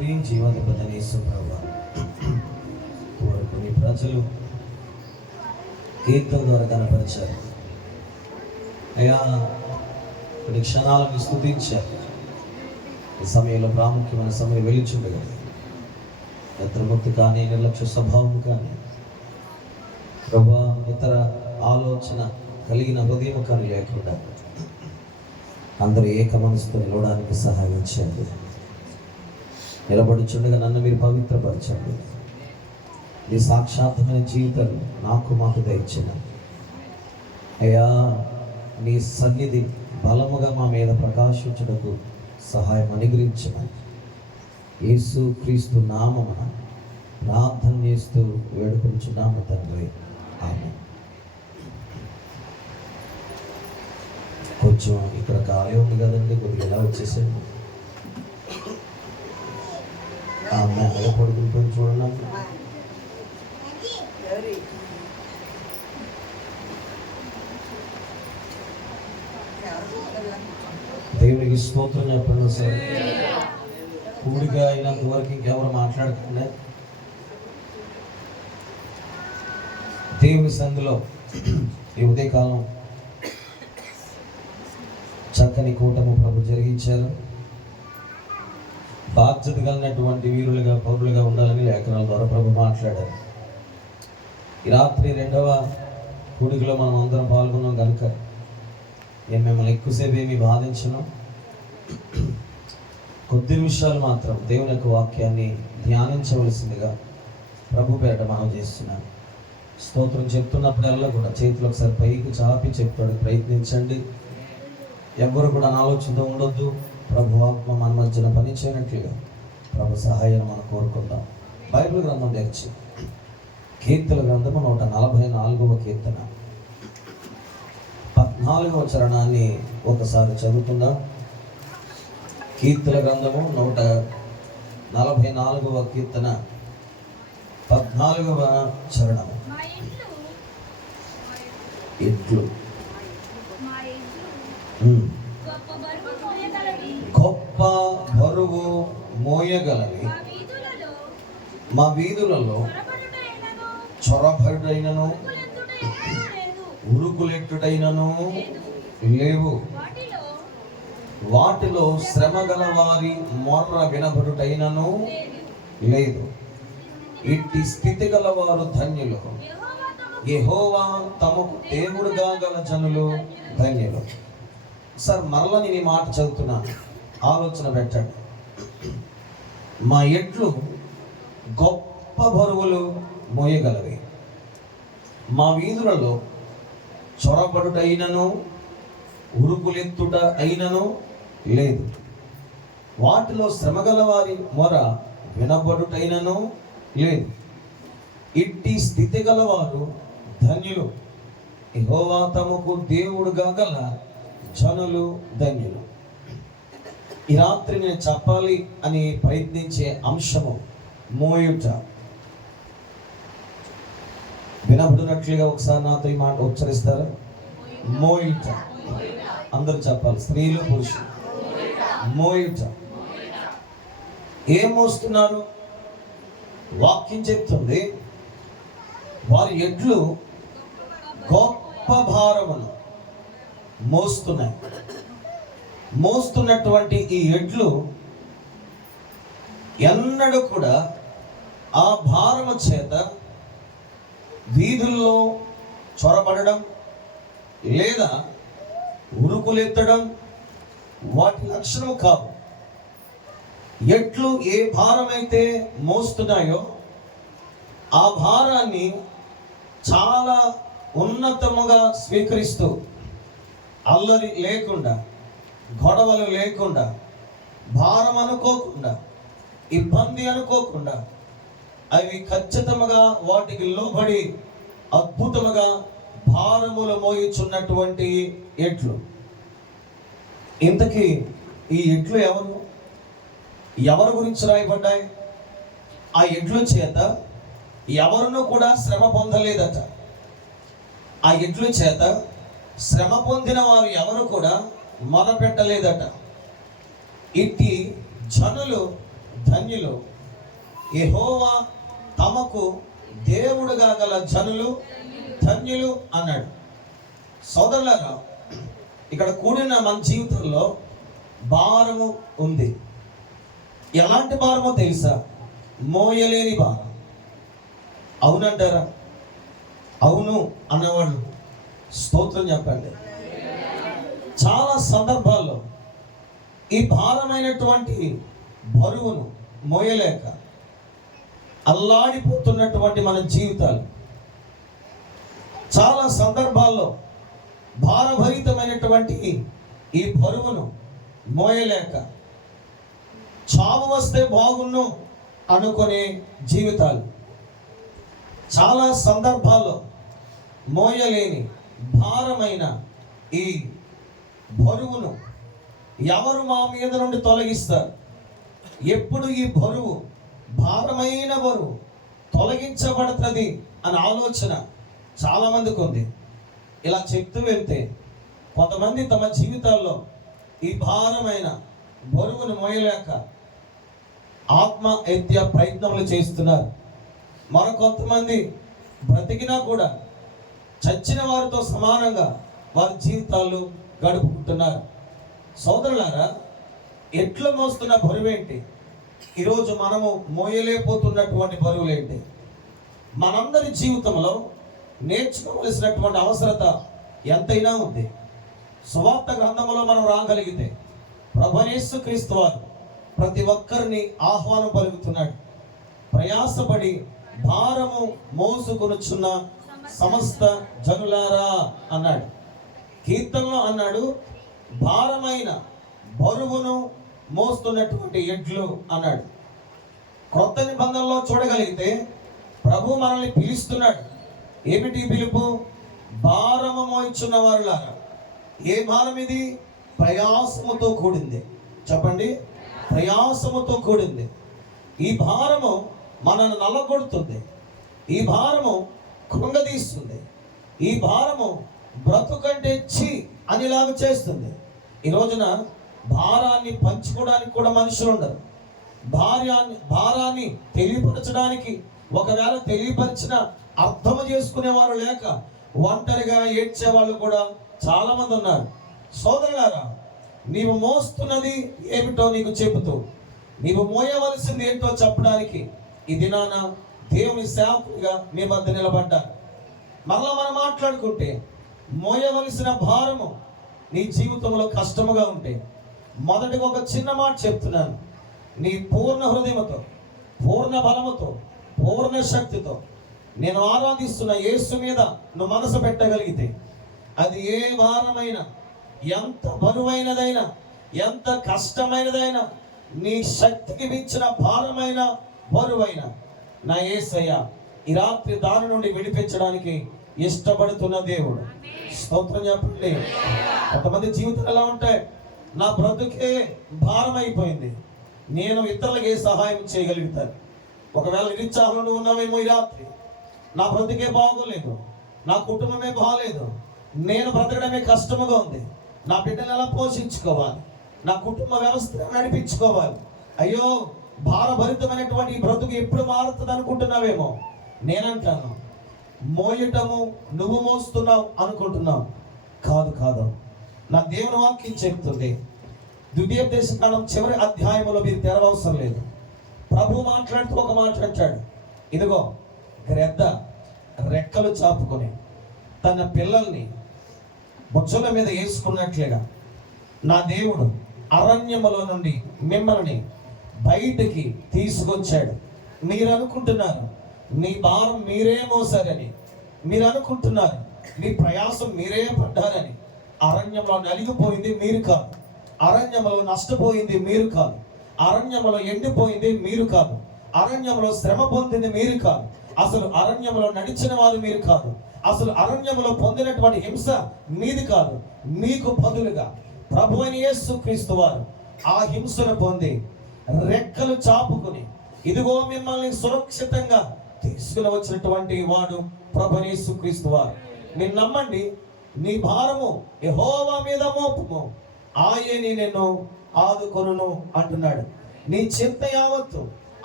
తండ్రి, జీవాధిపతి యేసు ప్రభువా, కొన్ని ప్రజలు కీర్తన ద్వారా కనపరిచారు అయ్యా. కొన్ని క్షణాలను స్తుతించారు. ఈ సమయంలో ప్రాముఖ్యమైన సమయం వెలుచుండగా నిద్రముక్తి కానీ, నిర్లక్ష్య స్వభావం కానీ, ప్రభువా ఇతర ఆలోచన కలిగిన హృదయం కానీ లేకుండా అందరూ ఏక మనసుతో నిలవడానికి సహాయం చేయండి. నిలబడుచుండగా నన్ను మీరు పవిత్రపరచండి. ఈ సాక్షాత్మైన జీవితాలు నాకు మాకు దయచిన అయ్యా, నీ సన్నిధి బలముగా మా మీద ప్రకాశించుటకు సహాయం అనుగ్రహించిన యేసు క్రీస్తు నామమున ప్రార్థన చేస్తూ వేడుకొంచున్నాము తండ్రి, ఆమేన్. కొంచెం ఇక్కడ ఖాళీ ఉంది కదండి, కొద్దిగా ఎలా వచ్చేసండి. ఆ అమ్మాయి ఎలా పడుకుంటుంది చూడండి. దేవునికి స్తోత్రం చెప్పండి. సరే, కూడిగా అయినంత వరకు ఇంకెవరు మాట్లాడకుండా దేవుని సందులో ఈ ఉదయకాలం చక్కని కూటమి ప్రభు జరిగించారు. బాధ్యత కలిగినటువంటి వీరులుగా, పౌరులుగా ఉండాలని లేఖనాల ద్వారా ప్రభు మాట్లాడారు. ఈ రాత్రి రెండవ కూడికలో మనం అందరం పాల్గొన్నాం కనుక మిమ్మల్ని ఎక్కువసేపు ఏమి బాధించను. కొద్ది నిమిషాలు మాత్రం దేవుని యొక్క వాక్యాన్ని ధ్యానించవలసిందిగా ప్రభు పేరట మనం చేస్తున్నాను. స్తోత్రం చెప్తున్నప్పుడల్లా కూడా చేతులు ఒకసారి పైకి చాపి చెప్తాడు, ప్రయత్నించండి. ఎవ్వరు కూడా అనాలోచనతో ఉండొద్దు. ప్రభు ఆత్మ మన మధ్యన పని చేయనట్లుగా ప్రభు సహాయం మనం కోరుకుందాం. బైబిల్ గ్రంథం తెరిచి కీర్తన గ్రంథము 144వ కీర్తన 14వ చరణాన్ని ఒకసారి చదువుకుందాం. కీర్తన గ్రంథము 144వ కీర్తన 14వ చరణము. ఎట్లు గొప్ప బరువు మోయగలవి, మా వీధులలో చొరబడుటైనను ఉరుకులెట్టుటైనను లేవు, వాటిలో శ్రమ గల వారి మొర్ర వినబడుటైనను లేదు. ఇట్టి స్థితి గల వారు ధన్యులు, యెహోవా తమకు దేవుడుగా గల జనులు ధన్యులు. సార్ మరలా నేను ఈ మాట చదువుతున్నాను, ఆలోచన పెట్టండి. మా ఎడ్లు గొప్ప బరువులు మోయగలవి, మా వీధులలో చొరబడుటైనను ఉరుకులెత్తుట అయినను లేదు, వాటిలో శ్రమగల వారి మొర వినబడుటైనను లేదు. ఇట్టి స్థితి గలవారు ధన్యులు, యెహోవా తమకు దేవుడుగా గల జనులు ధన్యులు. ఈ రాత్రి నేను చెప్పాలి అని ప్రయత్నించే అంశము మోయుట. వినబడినట్లుగా ఒకసారి నాతో ఈ మాట ఉచ్చరిస్తారా? మోయుట. అందరూ చెప్పాలి, స్త్రీలు పురుషులు. మోయుట. ఏం మోస్తున్నారు? వాక్యం చెప్తుంది, వారి ఎడ్లు గొప్ప భారమును మోస్తున్నాయి. మోస్తున్నటువంటి ఈ ఎడ్లు ఎన్నడూ కూడా ఆ భారము చేత వీధుల్లో చొరబడడం లేదా ఉరుకులెత్తడం వాటి లక్షణం కాదు. ఎట్లు ఏ భారమైతే మోస్తున్నాయో ఆ భారాన్ని చాలా ఉన్నతముగా స్వీకరిస్తూ, అల్లరి లేకుండా, గొడవలు లేకుండా, భారం అనుకోకుండా, ఇబ్బంది అనుకోకుండా అవి ఖచ్చితంగా వాటికి లోబడి అద్భుతముగా భారములు మోయిచున్నటువంటి ఎడ్లు. ఇంతకీ ఈ ఎడ్లు ఎవరి గురించి రాయబడ్డాయి? ఆ ఎడ్ల చేత ఎవరునూ కూడా శ్రమ పొందలేదట. ఆ ఎడ్ల చేత శ్రమ పొందిన వారు ఎవరు కూడా మొదపెట్టలేదట. ఇట్టి జనులు ధన్యులు, యెహోవా తమకు దేవుడుగా గల జనులు ధన్యులు అన్నాడు. సోదరులారా, ఇక్కడ కూడిన మన జీవితంలో భారము ఉంది. ఎలాంటి భారమో తెలుసా? మోయలేని భారం. అవునంటారా? అవును అన్నవాళ్ళు స్తోత్రం చెప్పండి. చాలా సందర్భాల్లో ఈ భారమైనటువంటి బరువును మోయలేక అల్లాడిపోతున్నటువంటి మన జీవితాలు, చాలా సందర్భాల్లో భారభరితమైనటువంటి ఈ బరువును మోయలేక చావు వస్తే బాగున్ను అనుకునే జీవితాలు, చాలా సందర్భాల్లో మోయలేని భారమైన ఈ బరువును ఎవరు మా మీద నుండి తొలగిస్తారు? ఎప్పుడు ఈ బరువు, భారమైన బరువు తొలగించబడుతుంది అనే ఆలోచన చాలామందికి ఉంది. ఇలా చెప్తూ వెళ్తే కొంతమంది తమ జీవితాల్లో ఈ భారమైన బరువును మోయలేక ఆత్మహత్య ప్రయత్నములు చేస్తున్నారు. మరికొంతమంది బ్రతికినా కూడా చచ్చిన వారితో సమానంగా వారి జీవితాలు గడుపుకుంటున్నారు. సోదరులారా, ఎట్లా మోస్తున్న బరువేంటి? ఈరోజు మనము మోయలేకపోతున్నటువంటి బరువులేంటి? మనందరి జీవితంలో నేర్చుకోవలసినటువంటి అవసరత ఎంతైనా ఉంది. సువార్త గ్రంథంలో మనం రాగలిగితే ప్రభువైన యేసుక్రీస్తు వారు ప్రతి ఒక్కరిని ఆహ్వానం పలుకుతున్నాడు. ప్రయాసపడి భారము మోసుకొనుచున్న సమస్త జనులారా అన్నాడు. కీర్తనలో అన్నాడు, భారమైన బరువును మోస్తున్నటువంటి ఎడ్లు అన్నాడు. క్రొత్త నిబంధనలో చూడగలిగితే ప్రభు మనల్ని పిలుస్తున్నాడు. ఏమిటి పిలుపు? భారము మోయిచున్న వారులారా. ఏ భారం ఇది? ప్రయాసముతో కూడింది. చెప్పండి, ప్రయాసముతో కూడింది. ఈ భారము మనల్ని నల్లగొడుతుంది. ఈ భారము కృంగదీస్తుంది. ఈ భారము బ్రతుకంటే ఛీ అనిలాగా చేస్తుంది. ఈ రోజున భారాన్ని పంచుకోవడానికి కూడా మనుషులు ఉండరు. భారాన్ని తెలియపరచడానికి, ఒకవేళ తెలియపరిచిన అర్థం చేసుకునేవారు లేక ఒంటరిగా ఏడ్చే వాళ్ళు కూడా చాలా మంది ఉన్నారు. సోదరులారా, నీవు మోస్తున్నది ఏమిటో నీకు చెబుతూ, నీవు మోయవలసింది ఏంటో చెప్పడానికి ఈ దినాన దేవుని సేవకుడిగా మీ మధ్య నిలబడ్డాను. మరలా మనం మాట్లాడుకుంటే, మోయవలసిన భారము నీ జీవితంలో కష్టముగా ఉంటే మొదటిగా ఒక చిన్న మాట చెప్తున్నాను. నీ పూర్ణ హృదయముతో, పూర్ణ బలముతో, పూర్ణ శక్తితో నేను ఆరాధిస్తున్న యేసు మీద నువ్వు మనసు పెట్టగలిగితే, అది ఏ భారమైనా, ఎంత బరువైనదైనా, ఎంత కష్టమైనదైనా, నీ శక్తికి మించిన భారమైన బరువైన నా యేసయ్య ఈ రాత్రి దాని నుండి విడిపించడానికి ఇష్టపడుతున్న దేవుడు. స్తోత్రం చెప్పండి. కొంతమంది జీవితాలు ఎలా ఉంటాయి? నా బ్రతుకే భారం అయిపోయింది, నేను ఇతరులకు ఏ సహాయం చేయగలుగుతాను? ఒకవేళ నిరుత్సాహంలో ఉన్నామేమో ఈ రాత్రి, నా బ్రతుకే బాగోలేదు, నా కుటుంబమే బాగోలేదు, నేను బ్రతకడమే కష్టముగా ఉంది, నా బిడ్డను ఎలా పోషించుకోవాలి, నా కుటుంబ వ్యవస్థ నడిపించుకోవాలి, అయ్యో భారభరితమైనటువంటి ఈ బ్రతుకు ఎప్పుడు మారుతుంది అనుకుంటున్నావేమో. నేనంటాను, మోయటము నువ్వు మోస్తున్నావు అనుకుంటున్నావు. కాదు కాదు, నా దేవుని వాక్యం చెప్తుంది. ద్వితీయోపదేశకాండం చివరి అధ్యాయంలో మీరు తెరవవసరం లేదు. ప్రభు మాట్లాడుతూ ఒక మాట అంటాడు, ఇదిగో గ్రద్ద రెక్కలు చాపుకొని తన పిల్లల్ని బొచ్చల మీద వేసుకున్నట్లుగా నా దేవుడు అరణ్యములో నుండి మిమ్మల్ని బయటికి తీసుకొచ్చాడు. మీరు అనుకుంటున్నారు మీ భారం మీరే మోసారని, మీరు అనుకుంటున్నారు మీ ప్రయాసం మీరే పడ్డారని. అరణ్యంలో నలిగిపోయింది మీరు కాదు, అరణ్యంలో నష్టపోయింది మీరు కాదు, అరణ్యంలో ఎండిపోయింది మీరు కాదు, అరణ్యంలో శ్రమ పొందింది మీరు కాదు, అసలు అరణ్యంలో నడిచిన వారు మీరు కాదు, అసలు అరణ్యంలో పొందినటువంటి హింస మీది కాదు. మీకు బదులుగా ప్రభువైన యేసుక్రీస్తు వారు ఆ హింసను పొంది రెక్కలు చాపుకుని ఇదిగో మిమ్మల్ని సురక్షితంగా తీసుకుని వచ్చినటువంటి వాడు ప్రభువైన యేసుక్రీస్తు వారు. మీరు నమ్మండి, నీ భారము యెహోవా మీద మోపుము, ఆయనే నిన్ను ఆదుకొనును అంటున్నాడు. నీ చింత యావత్తు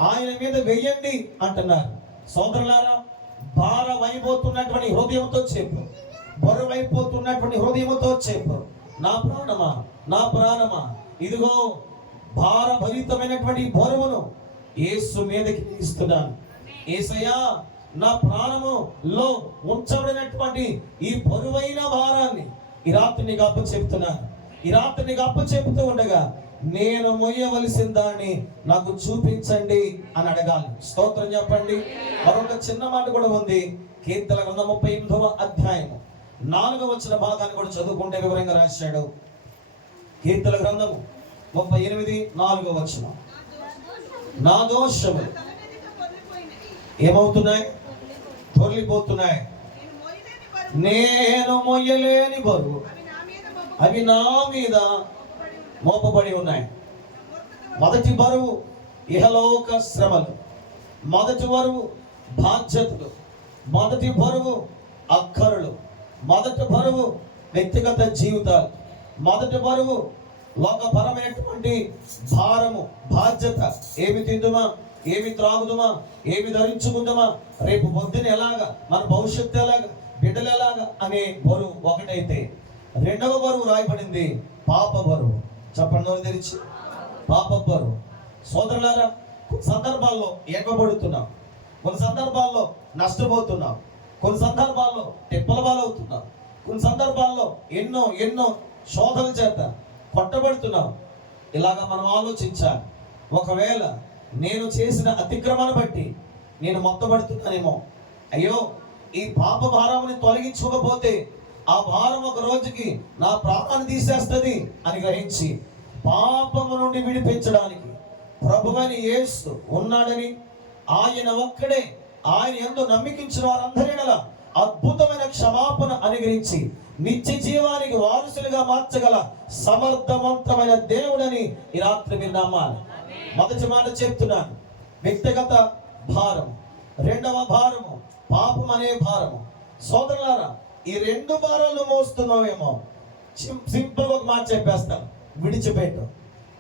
ఆయన మీద వెయ్యండి అంటున్నారు. సోదరులారా, భారమైపోతున్నటువంటి హృదయంతో చెప్పు, బరువైపోతున్నటువంటి హృదయంతో చెప్పు, నా ప్రాణమా, నా ప్రాణమా, ఇదిగో భారభరితమైనటువంటి బరువును యేసు మీదకి ఇస్తున్నాను. యేసయ్యా, నా ప్రాణములో ఉంచబడినటువంటి ఈ బరువైన భారాన్ని ఈ రాత్రి నీకు అప్ప చెప్తున్నాను. ఈ రాత్రి నీకు అప్ప చెబుతూ ఉండగా నేను మొయ్యవలసిన దాన్ని నాకు చూపించండి అని అడగాలి. స్తోత్రం చెప్పండి. మరొక చిన్న మాట కూడా ఉంది. కీర్తన గ్రంథం 38వ అధ్యాయము 4వ వచన భాగాన్ని కూడా చదువుకుంటే వివరంగా రాశాడు. కీర్తన గ్రంథము 38 4వ వచనం. నా దోషములు ఏమవుతున్నాయి? పొర్లిపోతున్నాయి. నేను మొయ్యలేని బరువు అవి నా మీద మోపబడి ఉన్నాయి. మొదటి బరువు ఇహలోక శ్రమలు, మొదటి బరువు బాధ్యతలు, మొదటి బరువు అక్కరలు, మొదటి బరువు వ్యక్తిగత జీవితాలు, మొదటి బరువు లోకపరమైనటువంటి భారము, బాధ్యత. ఏమి తిందుమా, ఏమి త్రాగుదుమా, ఏమి ధరించుకుందామా, రేపు పొద్దున ఎలాగా, మన భవిష్యత్తు ఎలాగా, బిడ్డలు ఎలాగా అనే బరువు ఒకటైతే, రెండవ బరువు రాయబడింది పాప బరువు. చెప్పండి తెరిచి, పాప బరువు. సోదరులారా, కొన్ని సందర్భాల్లో ఎగబడుతున్నాం, కొన్ని సందర్భాల్లో నష్టపోతున్నాం, కొన్ని సందర్భాల్లో తిప్పల పాలవుతున్నాం, కొన్ని సందర్భాల్లో ఎన్నో శోధన చేత కొట్టబడుతున్నాం. ఇలాగా మనం ఆలోచించాలి. ఒకవేళ నేను చేసిన అతిక్రమణ బట్టి నేను మొత్తబడుతున్నానేమో, అయ్యో ఈ పాప భారాన్ని తొలగించకపోతే ఆ భారం ఒక రోజుకి నా ప్రాణాన్ని తీసేస్తుంది అని గ్రహించి పాపము నుండి విడిపించడానికి ప్రభువైన యేసు ఉన్నాడని, ఆయన ఒక్కడే, ఆయన యందు నమ్మికించిన వారందరినల అద్భుతమైన క్షమాపణ అనుగ్రహించి నిత్య జీవానికి వారసులుగా మార్చగల సమర్థవంతమైన దేవుడని ఈ రాత్రి మీరు నమ్మాలి. మొదటి మాట చెప్తున్నాను, వ్యక్తిగత భారం. రెండవ భారము పాపం అనే భారము. సోదరులారా, ఈ రెండు భారాలు మోస్తున్నావేమో, సింపుల్ ఒక మాట చెప్పేస్తాను, విడిచిపెట్టు.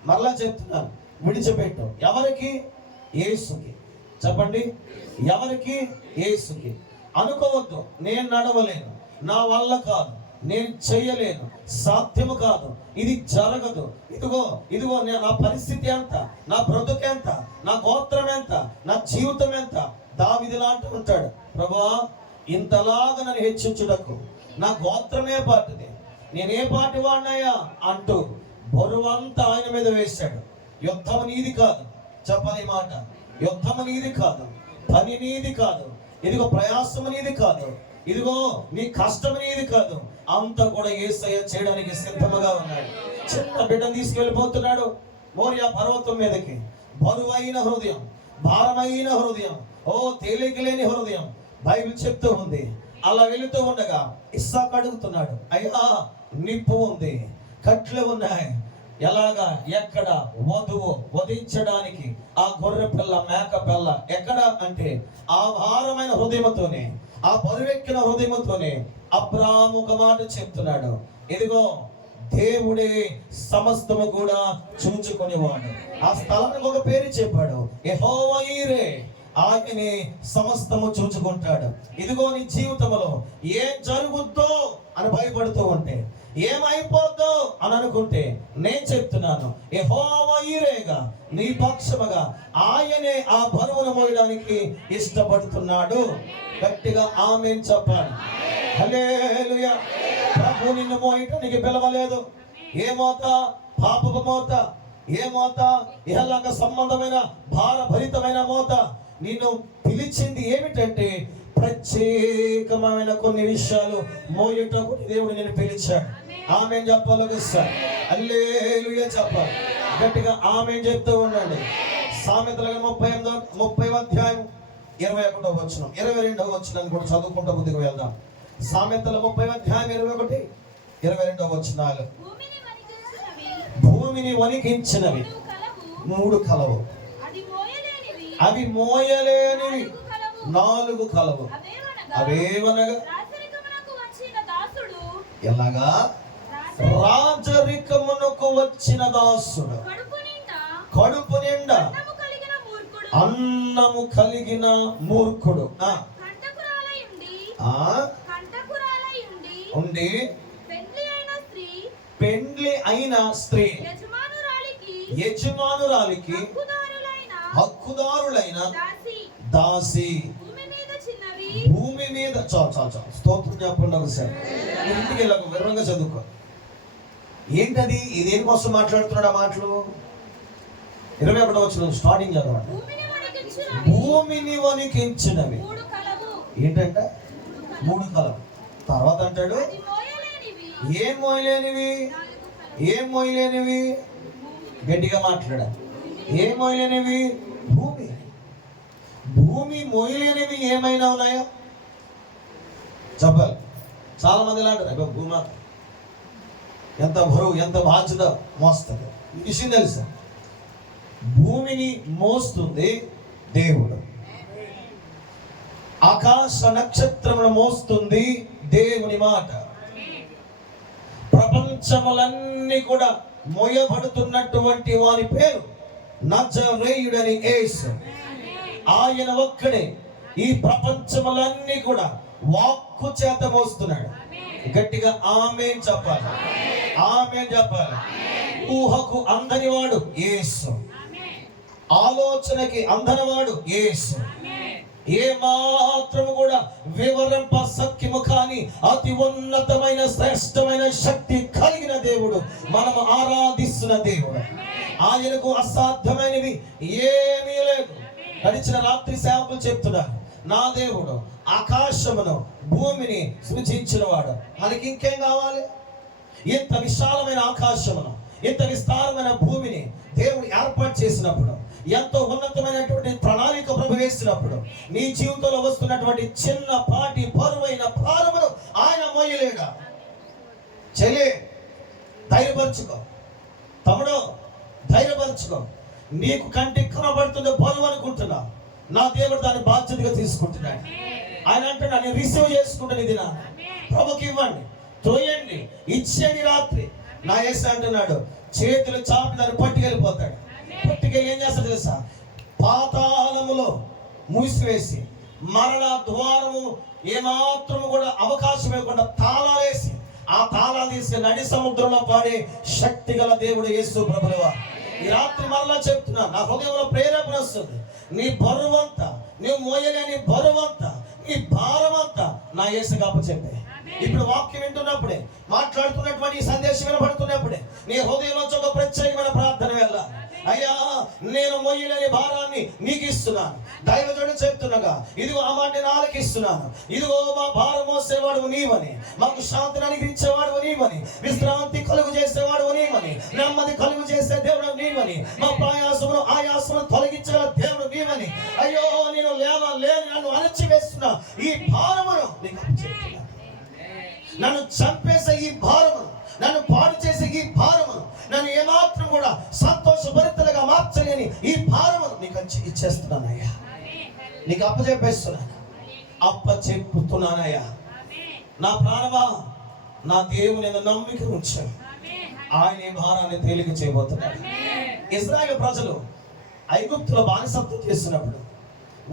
మరలా చెప్తున్నాను, విడిచిపెట్టు. ఎవరికి? యేసుకి. చెప్పండి, ఎవరికి? యేసుకి. అనుకోవద్దు నేను నడవలేను, నా వల్ల కాదు, నేను చెయ్యలేను, సాధ్యము కాదు, ఇది జరగదు, ఇదిగో నా పరిస్థితి ఎంత, నా బ్రతుకు ఎంత, నా గోత్రం ఎంత, నా జీవితం ఎంత. దావీదు లాంటి ఉంటాడు, ప్రభువా ఇంతలాగా నన్ను హెచ్చించుటకు నా గోత్రమే పాటిది, నేనే పాటి వాడినయ్యా అంటూ బరువంతా ఆయన మీద వేశాడు. యుద్ధం నీది కాదు, చెప్పని మాట, యుద్ధం నీది కాదు, పని నీది కాదు, ఇదిగో ప్రయాసం నీది కాదు, ఇదిగో నీ కష్టం నీది కాదు, అంతా కూడా యేసయ్య చేయడానికి సిద్ధముగా ఉన్నాడు. చిన్న బిడ్డను తీసుకెళ్ళిపోతున్నాడు మోరియా పర్వతం మీదకి. బరువైన హృదయం, భారమైన హృదయం, తేలిక లేని హృదయం. బైబిల్ చెప్తూ ఉంది. అలా వెళుతూ ఉండగా ఇస్సాకు అడుగుతున్నాడు, అయ్యా నిప్పు ఉంది, కట్లు ఉన్నాయి, ఎలాగా, ఎక్కడ వధువు వధించడానికి ఆ గొర్రె పిల్ల, మేక పిల్ల ఎక్కడ అంటే ఆ భారమైన హృదయంతోనే, ఆ బరువెక్కిన హృదయంతోనే అబ్రాహాము ఒక మాట చెప్తున్నాడు, ఇదిగో దేవుడే సమస్తము కూడా చూచుకునేవాడు. ఆ స్థలానికి ఒక పేరు చెప్పాడు, యెహోవా ఈరే, ఆయనే సమస్తము చూచుకుంటాడు. ఇదిగో నీ జీవితంలో ఏం జరుగుద్దో అని భయపడుతూ ఉంటే, ఏమైపోద్దో అని అనుకుంటే, నేను చెప్తున్నాను, యెహోవా ఈరేగా నీ పక్షముగా ఆయనే ఆ బరువును మోయడానికి ఇష్టపడుతున్నాడు. గట్టిగా ఆమేన్ చెప్పాలి. హల్లెలూయా. ప్రభు నిన్ను మోయటానికి పిలవలేదు. ఏ మోత? పాపపు మోత. ఏ మోత? ఇహలోక సంబంధమైన భారభరితమైన మోత. నిన్ను పిలిచింది ఏమిటంటే ప్రత్యేకమైన కొన్ని విషయాలు మోయటకు దేవుడు నేను పిలిచాడు. ఆమేన్ చెప్పాలి ఒకసారి. హల్లెలూయా చెప్పాలి. గట్టిగా ఆమేన్ చెప్తూ ఉండండి. సామెతల 30వ అధ్యాయం 21వ వచనం, 22వ వచనం కూడా చదువుకుంటూ ముందుకు వెళ్దాం. సామెతల 30వ అధ్యాయం 21, 22వ వచనాలు. భూమిని వణికించినవి 3 కలవు, అవి మోయలేనివి 4 కలవు. అవేవనగా, ఎలాగా? రాజరికమునకు వచ్చిన దాసుడు కడుపు నిండా అన్నము కలిగిన మూర్ఖుడు ఉండి పెండ్లి అయిన స్త్రీ యజమానురాలికి హక్కుదారులైన దాసి భూమి మీద స్తోత్రం చెప్పండి ఒకసారి. ఇంటికి వెళ్ళక వివరంగా చదువుకో. ఏంటది? ఇదేం కోసం మాట్లాడుతున్నాడు ఆ మాటలు? 21వ వచనం స్టార్టింగ్ చదవండి. భూమిని వణికించినవి ఏంటంటే 3 కలవు. తర్వాత అంటాడు ఏం మోయలేనివి. ఏం మోయలేనివి? గట్టిగా మాట్లాడా. ఏం మోయలేనివి? భూమి. భూమి మోయలేనివి ఏమైనా ఉన్నాయా చెప్పాలి. చాలా మంది అంటారు భూమి ఎంత బరువు, ఎంత బాధ్యత మోస్తుంది. ఈ విషయం తెలుసా? భూమిని మోస్తుంది దేవుడు. ఆకాశ నక్షత్రమును మోస్తుంది దేవుని మాట. ప్రపంచములన్నీ కూడా మోయబడుతున్నటువంటి వారి పేరు నజరేయుడని యేసు. ఆయన ఒక్కడే ఈ ప్రపంచములన్నీ కూడా వాక్కు చేత మోస్తున్నాడు. గట్టిగా ఆమేన్ చెప్పాలి. ఆమేన్ చెప్పాలి. ఊహకు అందనివాడు యేసు, ఆలోచనకి అందనివాడు యేసు. ఏ మాత్రము కూడా వివరింప సఖ్యము కాని అతి ఉన్నతమైన శ్రేష్టమైన శక్తి కలిగిన దేవుడు మనము ఆరాధిస్తున్న దేవుడు. ఆయనకు అసాధ్యమైనవి ఏమీ లేదు. గడిచిన రాత్రి సేవకులు చెప్తున్నారు, నా దేవుడు ఆకాశమును భూమిని సృజించిన వాడు. మనకి ఇంకేం కావాలి? ఇంత విశాలమైన ఆకాశమును, ఇంత విస్తారమైన భూమిని దేవుడు ఏర్పాటు చేసినప్పుడు, ఎంతో ఉన్నతమైనటువంటి ప్రణాళిక ప్రభు వేసినప్పుడు, నీ జీవితంలో వస్తున్నటువంటి చిన్నపాటి బరువైన భారమును ఆయన మోయలేడా? చెల్లి ధైర్యపరచుకో, తమ్ముడు ధైర్యపరచుకో. నీకు కంటికి కనబడుతుందో బరువు అనుకుంటున్నా, నా దేవుడు దాన్ని బాధ్యతగా తీసుకుంటున్నాడు. ఆయన అంటున్నా, నేను రిసీవ్ చేసుకుంటాను. ఇది నా ప్రభుకి ఇవ్వండి, తోయండి, ఇచ్చేది. రాత్రి నా యేసు అంటున్నాడు, చేతులు చాపి దాన్ని పట్టుకెళ్ళిపోతాడు. పట్టుకెళ్ళి ఏం చేస్తాడు తెలుసా? పాతాళములో మూసివేసి, మరణ ద్వారము ఏమాత్రము కూడా అవకాశం ఇవ్వకుండా తాళాలేసి, ఆ తాళాలు తీసుకుని నడి సముద్రంలో పాడే శక్తి గల దేవుడు యేసు ప్రభువా. ఈ రాత్రి మరలా చెప్తున్నా, నా హృదయంలో ప్రేరేపణ వస్తుంది. నీ బరువంతా, నువ్వు మోయలేని బరువంతా, నీ భారమంతా నా యేసుకి అప్పచెప్పే. ఇప్పుడు వాక్యం వింటున్నప్పుడే, మాట్లాడుతున్నటువంటి సందేశం వినబడుతున్నప్పుడే నీ హృదయంలోంచి ఒక ప్రత్యేకమైన ప్రార్థన వెళ్ళ. అయ్యా, నేను మోయలేని భారాన్ని నీకు ఇస్తున్నాను. దైవజనుడు చెప్తుండగా, ఇదిగో ఆ మాట నేను ఆలకిస్తున్నాను. ఇదిగో మా భారం మోసేవాడు నీవని, మాకు శాంతిని అనుగ్రహించేవాడు నీవని, విశ్రాంతి కలుగు చేసేవాడు నీవని, నెమ్మది కలుగు చేసే దేవుడు నీవని, మా ప్రయాసమును ఆయాసమును తొలగించే దేవుడు నీవని. అయ్యో, నేను లేని నన్ను అణచివేస్తున్నా ఈ భారమును నీకు చెప్తున్నాను. నన్ను చంపేసే ఈ భారమును, నన్ను పాడు చేసే ఈ భారమును, నన్ను ఏమాత్రం కూడా సంతోషభరితలుగా మార్చలేని ఈ భారమును నీకు ఇచ్చేస్తున్నానయ్యా, నీకు అప్పచెప్పేస్తున్నాను, అప్పచెప్పుతున్నానయ్యా. నా ప్రాణమా, నా దేవుని నమ్మిక ఉంచాను. ఆయన ఈ భారాన్ని తేలిక చేయబోతున్నాడు. ఇశ్రాయేలు ప్రజలు ఐగుప్తులో బానిసత్వం చేస్తున్నప్పుడు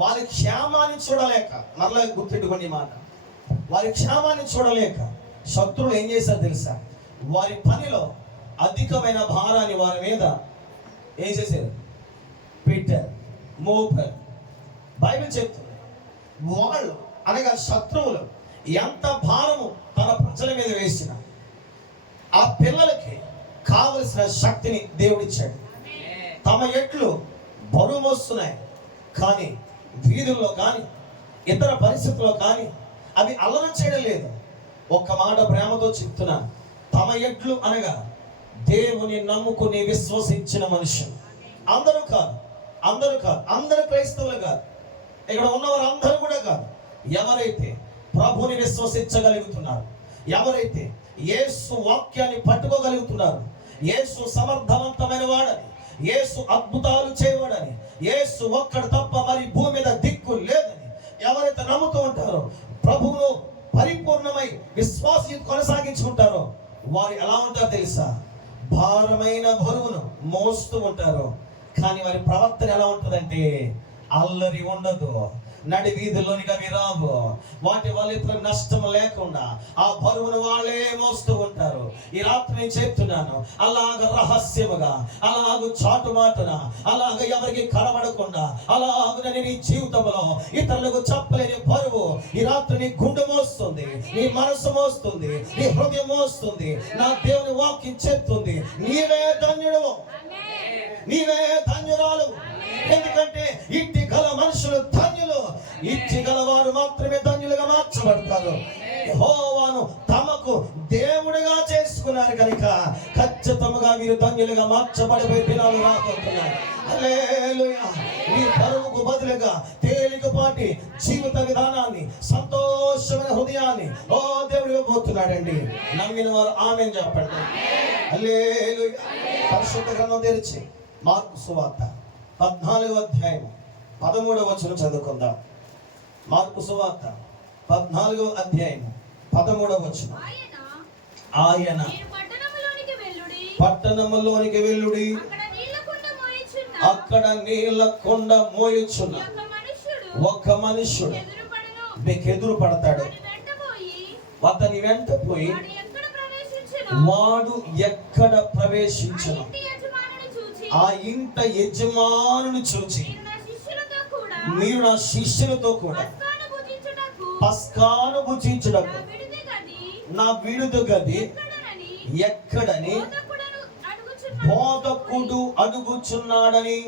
వారి క్షేమాన్ని చూడలేక, మరలా గుర్తుపెట్టుకోండి మాట, వారి క్షేమాన్ని చూడలేక శత్రువులు ఏం చేశారు తెలుసా? వారి పనిలో అధికమైన భారాన్ని వారి మీద ఏం చేశారు? పెట్టారు, మోపారు. బైబిల్ చెప్తుంది, వాళ్ళు అనగా శత్రువులు ఎంత భారము తన ప్రజల మీద వేసిన, ఆ పిల్లలకి కావలసిన శక్తిని దేవుడిచ్చాడు. తమ ఎట్లు బరువు మోస్తున్నాయి, కానీ వీధుల్లో కానీ ఇతర పరిస్థితుల్లో కానీ అవి అల్లరి చేయడం లేదు. ఒక్క మాట ప్రేమతో చెప్తున్నా, తమ ఎడ్లు అనగా దేవుని నమ్ముకుని విశ్వసించిన మనుషులు. అందరూ కాదు, అందరూ క్రైస్తవులు కాదు, ఇక్కడ ఉన్నవారు అందరూ కూడా కాదు. ఎవరైతే ప్రభుని విశ్వసించగలుగుతున్నారు, ఎవరైతే యేసు వాక్యాన్ని పట్టుకోగలుగుతున్నారు, యేసు సమర్థవంతమైన వాడని, యేసు అద్భుతాలు చేయవాడని, యేసు ఒక్కడు తప్ప మరి భూమి మీద దిక్కు లేదని ఎవరైతే నమ్ముతూ ఉంటారో, ప్రభువును పరిపూర్ణమై విశ్వాసం కొనసాగించుకుంటారో, వారు ఎలా ఉంటారో తెలుసా? భారమైన బరువును మోస్తూ ఉంటారు. కానీ వారి ప్రవర్తన ఎలా ఉంటుందంటే అల్లరి ఉండదు, నడి వీధుల్లోనికి అవి రావు, వాటి వల్ల ఇతర నష్టం లేకుండా ఆ బరువును వాళ్ళే మోస్తూ ఉంటారు. ఈ రాత్రి నేను చెప్తున్నాను, అలాగ రహస్యముగా, అలాగ చాటుమాటున, అలాగ ఎవరికి కనబడకుండా, అలాగ నీ జీవితంలో ఇతరులకు చెప్పలేని బరువు ఈ రాత్రి నీ గుండె మోస్తుంది, నీ మనసు మోస్తుంది, నీ హృదయం మోస్తుంది. నా దేవుని వాక్యం చెప్తుంది, నీవే ధన్యుడు, నీవే ధన్యురాలు. ఎందుకంటే ఇట్టి గల మనుషులు ధన్యులు, ఇట్టి గలవారు మాత్రమే ధన్యులుగా మార్చబడతారు. యెహోవాను తమకు దేవుడిగా చేసుకున్నారు కనుక ఖచ్చితంగా వీరు ధన్యులుగా మార్చబడిపోయే దినాలు రాబోతున్నాయి. హల్లెలూయా. ఈ బరువుకు బదులుగా తేలికపాటి జీవిత విధానాన్ని, సంతోషమైన హృదయాన్ని ఓ దేవుడు ఇవ్వబోతున్నాడండి. నమ్మిన వారు ఆమేన్ చెప్పండి. హల్లెలూయా. పరిశుద్ధ గ్రంథం తెరిచి మార్కు సువార్త 14వ అధ్యాయం 13వ వచనం చదువుకుందాం. మార్కు సువార్త 14వ అధ్యాయం 13వ వచనం. ఆయన పట్టణములోనికి వెళ్ళుడి, అక్కడ నీళ్ల కొండ మోయుచున్న ఒక మనుష్యుడు మీకు ఎదురు పడతాడు. అతని వెంట పోయి వాడు ఎక్కడ ప్రవేశించును ఆ ఇంట యజమానుని చూచి, మీరు నా శిష్యులతో కూడా పస్కాను భుజించుటకు నా విడుద గది ఎక్కడని బోధకుడు అడుగుచున్నాడని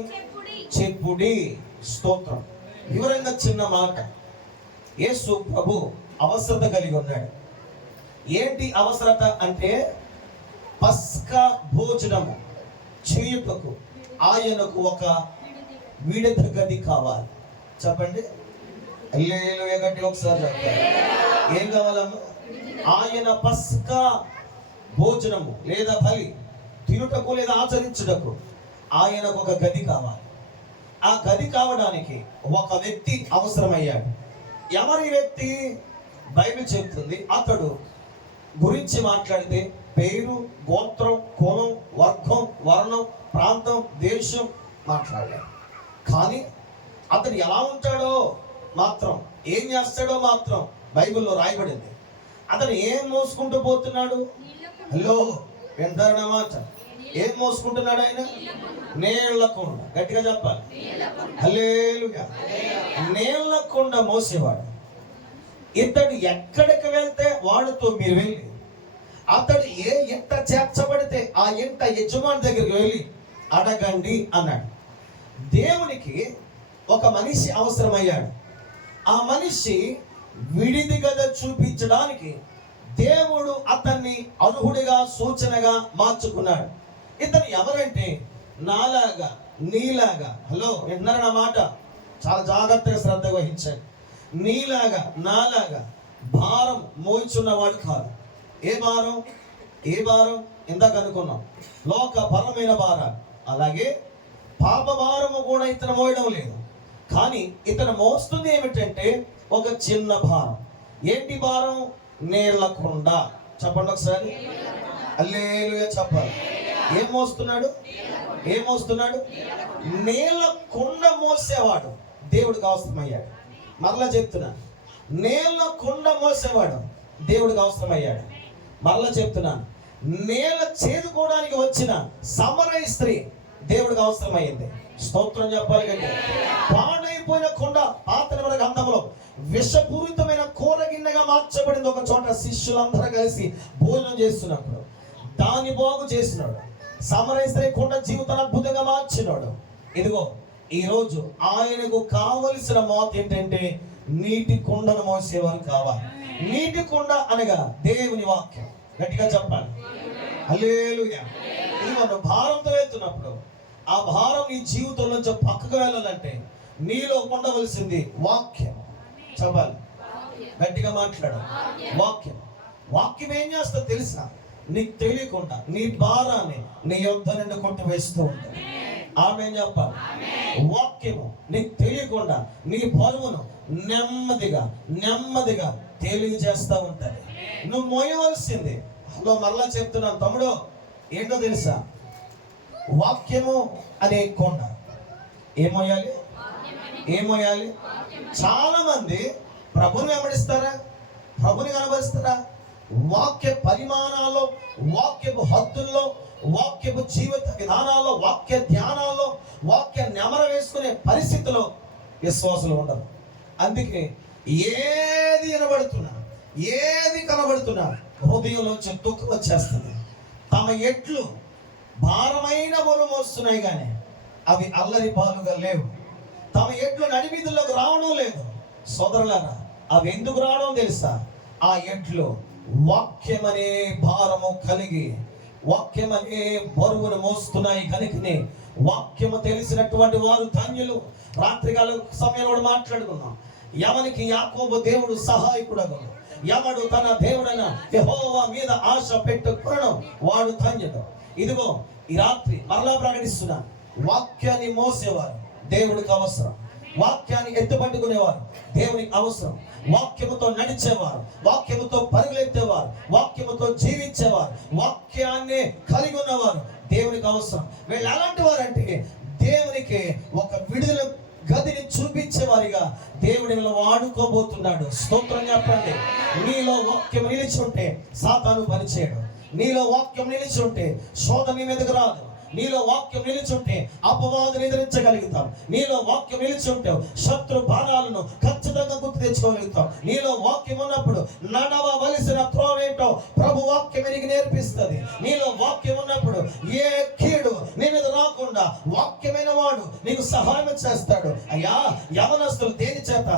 చెప్పుడి. స్తోత్రం. వివరంగా చిన్న మాట. యేసు ప్రభు అవసరత కలిగి ఉన్నాడు. ఏంటి అవసరత అంటే పస్కా భోజనము చేయుటకు ఆయనకు ఒక విడుద గది కావాలి. చెప్పండి హల్లెలూయా గట్టి ఒకసారి చెప్పండి. ఏం కావాలమ్మా? ఆయన పస్కా భోజనము లేదా బలి తినుటకు లేదా ఆచరించుటకు ఆయనకు ఒక గది కావాలి. ఆ గది కావడానికి ఒక వ్యక్తి అవసరమయ్యాడు. ఎవరి వ్యక్తి? బైబిల్ చెప్తుంది అతడు గురించి మాట్లాడితే పేరు, గోత్రం, కులం, వర్గం, వర్ణం, ప్రాంతం, దేశం మాట్లాడాడు. కానీ అతడు ఎలా ఉంటాడో మాత్రం, ఏం చేస్తాడో మాత్రం బైబిల్లో రాయబడింది. అతను ఏం మోసుకుంటూ పోతున్నాడు? హలో వింటారన్నమాట. ఏం మోసుకుంటున్నాడు ఆయన? నీళ్ల కుండ. గట్టిగా చెప్పాలి హల్లెలూయా. నీళ్ల కుండ మోసేవాడు. ఇతడు ఎక్కడికి వెళ్తే వాడితో మీరు వెళ్ళి, అతడు ఏ ఇంట చేర్చబడితే ఆ ఇంట యజమాని దగ్గరికి వెళ్ళి అడగండి అన్నాడు. దేవునికి ఒక మనిషి అవసరమయ్యాడు. ఆ మనిషి విడిది గద చూపించడానికి దేవుడు అతన్ని అర్హుడిగా, సూచనగా మార్చుకున్నాడు. ఇతను ఎవరంటే నాలాగా, నీలాగా, హలో విన్నారా నా మాట? చాలా జాగ్రత్తగా శ్రద్ధ వహించండి. నీలాగా, నాలాగా భారం మోయిచున్నవాడు కాదు. ఏ భారం? ఏ భారం? ఇందాక అనుకున్నాం లోకపరమైన భారం. అలాగే పాప భారము కూడా ఇతను మోయడం లేదు. కానీ ఇతను మోస్తుంది ఏమిటంటే ఒక చిన్న భారం. ఏంటి భారం? నీళ్ల కుండ. చెప్పండి ఒకసారి హల్లెలూయా చెప్పాలి. ఏం మోస్తున్నాడు? ఏం మోస్తున్నాడు? నీళ్ల కుండ మోసేవాడు దేవుడికి అవసరమయ్యాడు. మరలా చెప్తున్నా, నీళ్ల కుండ మోసేవాడు దేవుడికి అవసరమయ్యాడు. మరలా చెప్తున్నాను, నేల చేదుకోవడానికి వచ్చిన సమరయ స్త్రీ దేవుడికి అవసరమైంది. స్తోత్రం చెప్పాలి కంటే. పాడైపోయిన కొండ పాత నిబంధన గ్రంథంలో విషపూరితమైన కూర గిన్నెగా మార్చబడింది. ఒక చోట శిష్యులందరూ కలిసి భోజనం చేస్తున్నప్పుడు దాన్ని బాగు చేసినాడు. సమరయ స్త్రీ కొండ జీవితాన్ని అద్భుతంగా మార్చినాడు. ఇదిగో ఈరోజు ఆయనకు కావలసిన మాట ఏంటంటే నీటి కుండను మోసేవారు కావాలి. నీటి కుండ అనగా దేవుని వాక్యం. గట్టిగా చెప్పాలి హల్లెలూయా. ఇదిగో నువ్వు భారంతో వెళ్తున్నప్పుడు ఆ భారం నీ జీవితం నుంచి పక్కకు వెళ్ళాలంటే నీలో ఉండవలసింది వాక్యం. చెప్పాలి గట్టిగా మాట్లాడు. వాక్యం. వాక్యం ఏం చేస్తా తెలుసా? నీకు తెలియకుండా నీ భారాన్ని నీ యొద్ద నుండి కొట్టివేస్తూ ఉంటుంది. ఆమె చెప్పాలి. వాక్యము నీకు తెలియకుండా నీ బరువును నెమ్మదిగా నెమ్మదిగా తేలిక చేస్తూ ఉంటుంది. నువ్వు మోయవలసింది. హలో మరలా చెప్తున్నాను తమ్ముడు, ఏంటో తెలుసా? వాక్యము అనే కొండ. ఏమోయాలి? ఏమోయాలి? చాలా మంది ప్రభుని వెంబడిస్తారా? ప్రభుని కనబరుస్తారా? వాక్య పరిమాణాల్లో, వాక్యపు హద్దుల్లో, వాక్యపు జీవిత విధానాల్లో, వాక్య ధ్యానాల్లో, వాక్య నెమర వేసుకునే పరిస్థితిలో విశ్వాసులు ఉండరు. అందుకే ఏది వినబడుతున్నా, ఏది కనబడుతున్నా హృదయంలోంచి దుఃఖం వచ్చేస్తుంది. తమ ఎట్లు భారమైన బరువు మోస్తున్నాయి కానీ అవి అల్లరి పాలుగా లేవు. తమ ఎట్లు నడివీధుల్లోకి రావడం లేదు. సోదరులారా, అవి ఎందుకు రావడం తెలుసా? ఆ ఎట్లు వాక్యమనే భారము కలిగి, వాక్యమనే బరువును మోస్తున్నాయి కనుకనే వాక్యము తెలిసినటువంటి వారు ధన్యులు. రాత్రికాల సమయంలో కూడా మాట్లాడుకున్నాం. ఎవనికి యాకోబు దేవుడు సహాయకుడగును, ఎవడు తన దేవుడైన యెహోవా మీద ఆశ పెట్టుకును వాడు ధన్యుడు. ఇదిగో ఈ రాత్రి మరలా ప్రకటిస్తున్నాను, వాక్యాన్ని మోసేవారు దేవుడికి అవసరం. వాక్యాన్ని ఎత్తుపట్టుకునేవారు దేవునికి అవసరం. వాక్యముతో నడిచేవారు, వాక్యముతో పరుగులెత్తేవారు, వాక్యముతో జీవించేవారు, వాక్యాన్ని కలిగి ఉన్నవారు దేవునికి అవసరం. వీళ్ళు ఎలాంటి వారంటే దేవునికి ఒక విడుదల గదిని చూపించేవారిగా దేవుడి వాడుకోబోతున్నాడు. స్తోత్రం చెప్పండి. నీలో వాక్యం నిలిచి ఉంటే సాతాను పనిచేయడు. నీలో వాక్యం నిలిచి ఉంటే శోధన నీ మీదకు రాదు. నీలో వాక్యం నిలిచుంటే అపవాదుని ఎదిరించగలుగుతాం. నీలో వాక్యం నిలిచుంటే శత్రు బాణాలను ఖచ్చితంగా గుర్తు తెచ్చుకోగలుగుతాం. నీలో వాక్యం ఉన్నప్పుడు నడవవలసిన త్రోవేంటో ప్రభు వాక్యం నీకు నేర్పిస్తుంది. నీలో వాక్యం ఉన్నప్పుడు ఏ కీడు నీ మీద రాకుండా వాక్యమైన వాడు నీకు సహాయం చేస్తాడు. అయ్యా, యవనస్తులు దేని చేత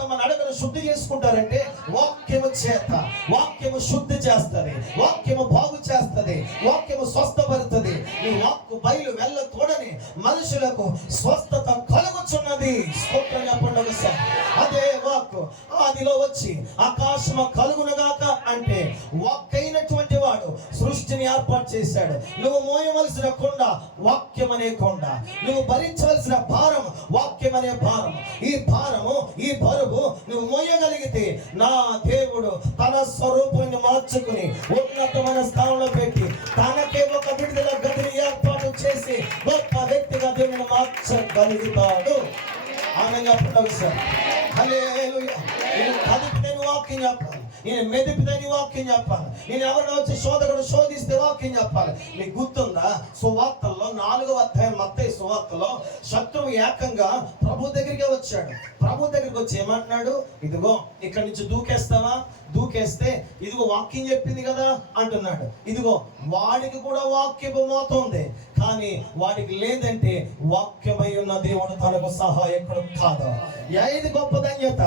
తమ నడకను శుద్ధి చేసుకుంటారంటే వాక్యము చేత. వాక్యము శుద్ధి చేస్తుంది, వాక్యము బాగు చేస్తుంది, వాక్యము స్వస్థపడుతుంది. నీ వాక్కు బయలు వెళ్ళ తోడని మనుషులకు స్వస్థత కలుగుచున్నది. స్తోత్రం చెప్పండి ఒకసారి. అదే వాక్కు ఆదిలో వచ్చి ఆకాశము కలుగునుగాక అంటే వాక్ అయినటువంటి వాడు సృష్టిని ఏర్పాటు చేశాడు. నువ్వు మోయవలసిన కొండ వాక్యం అనే కొండ, నువ్వు భరించవలసిన భారం వాక్యం అనే భారం. ఈ భారము, ఈ బరువు నువ్వు మోయగలిగితే నా దేవుడు తన స్వరూపాన్ని మార్చుకుని ఉన్నతమైన స్థానంలో పెట్టి తనకే ఒక విడుదల గదిని ఏర్పాటు చేసి గొప్ప వ్యక్తిగా దేవుని మార్చగలుగుతాడు. ఆమె చెప్పండి సార్. హల్లెలూయా. నేను కదిపితే వాక్యం చెప్పాలి, నేను మెదిపితే వాక్యం చెప్పాలి, నేను ఎవరైనా వచ్చి శోధకుడు శోధిస్తే వాక్యం చెప్పాలి. మీకు గుర్తుందా? సువార్తల్లో 4వ అధ్యాయం మత్తయి సువార్తలో శత్రువు ఏకంగా ప్రభు దగ్గరికి వచ్చాడు. ప్రభు దగ్గరికి వచ్చి ఏమంటున్నాడు? ఇదిగో ఇక్కడి నుంచి దూకేస్తావా? దూకేస్తే ఇదిగో వాక్యం చెప్పింది కదా అంటున్నాడు. ఇదిగో వాడికి కూడా వాక్యపు మోత ఉంది, కానీ వాడికి లేదంటే వాక్యమై ఉన్న దేవుడు తనకు సహాయకుడు కాదు. ఏది గొప్ప ధన్యత?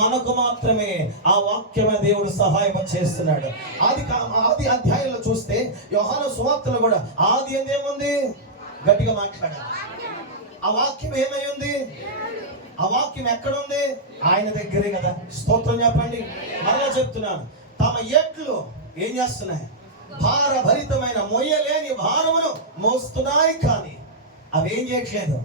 మనకు మాత్రమే ఆ వాక్యమైన దేవుడు సహాయం చేస్తున్నాడు. ఆది అధ్యాయంలో చూస్తే యోహాను సువార్తలో కూడా ఆది ఏముంది? గట్టిగా మాట్లాడాలి. ఆ వాక్యం ఏమై ఉంది? ఆ వాక్యం ఎక్కడుంది? ఆయన దగ్గరే కదా. స్తోత్రం చెప్పండి. మరలా చెప్తున్నాను, తమ ఎట్లు ఏం చేస్తున్నాయి? భారభరితమైన మొయ్యలేని భారమును మోస్తున్నాయి, కానీ అవి ఏం చేయట్లేదు,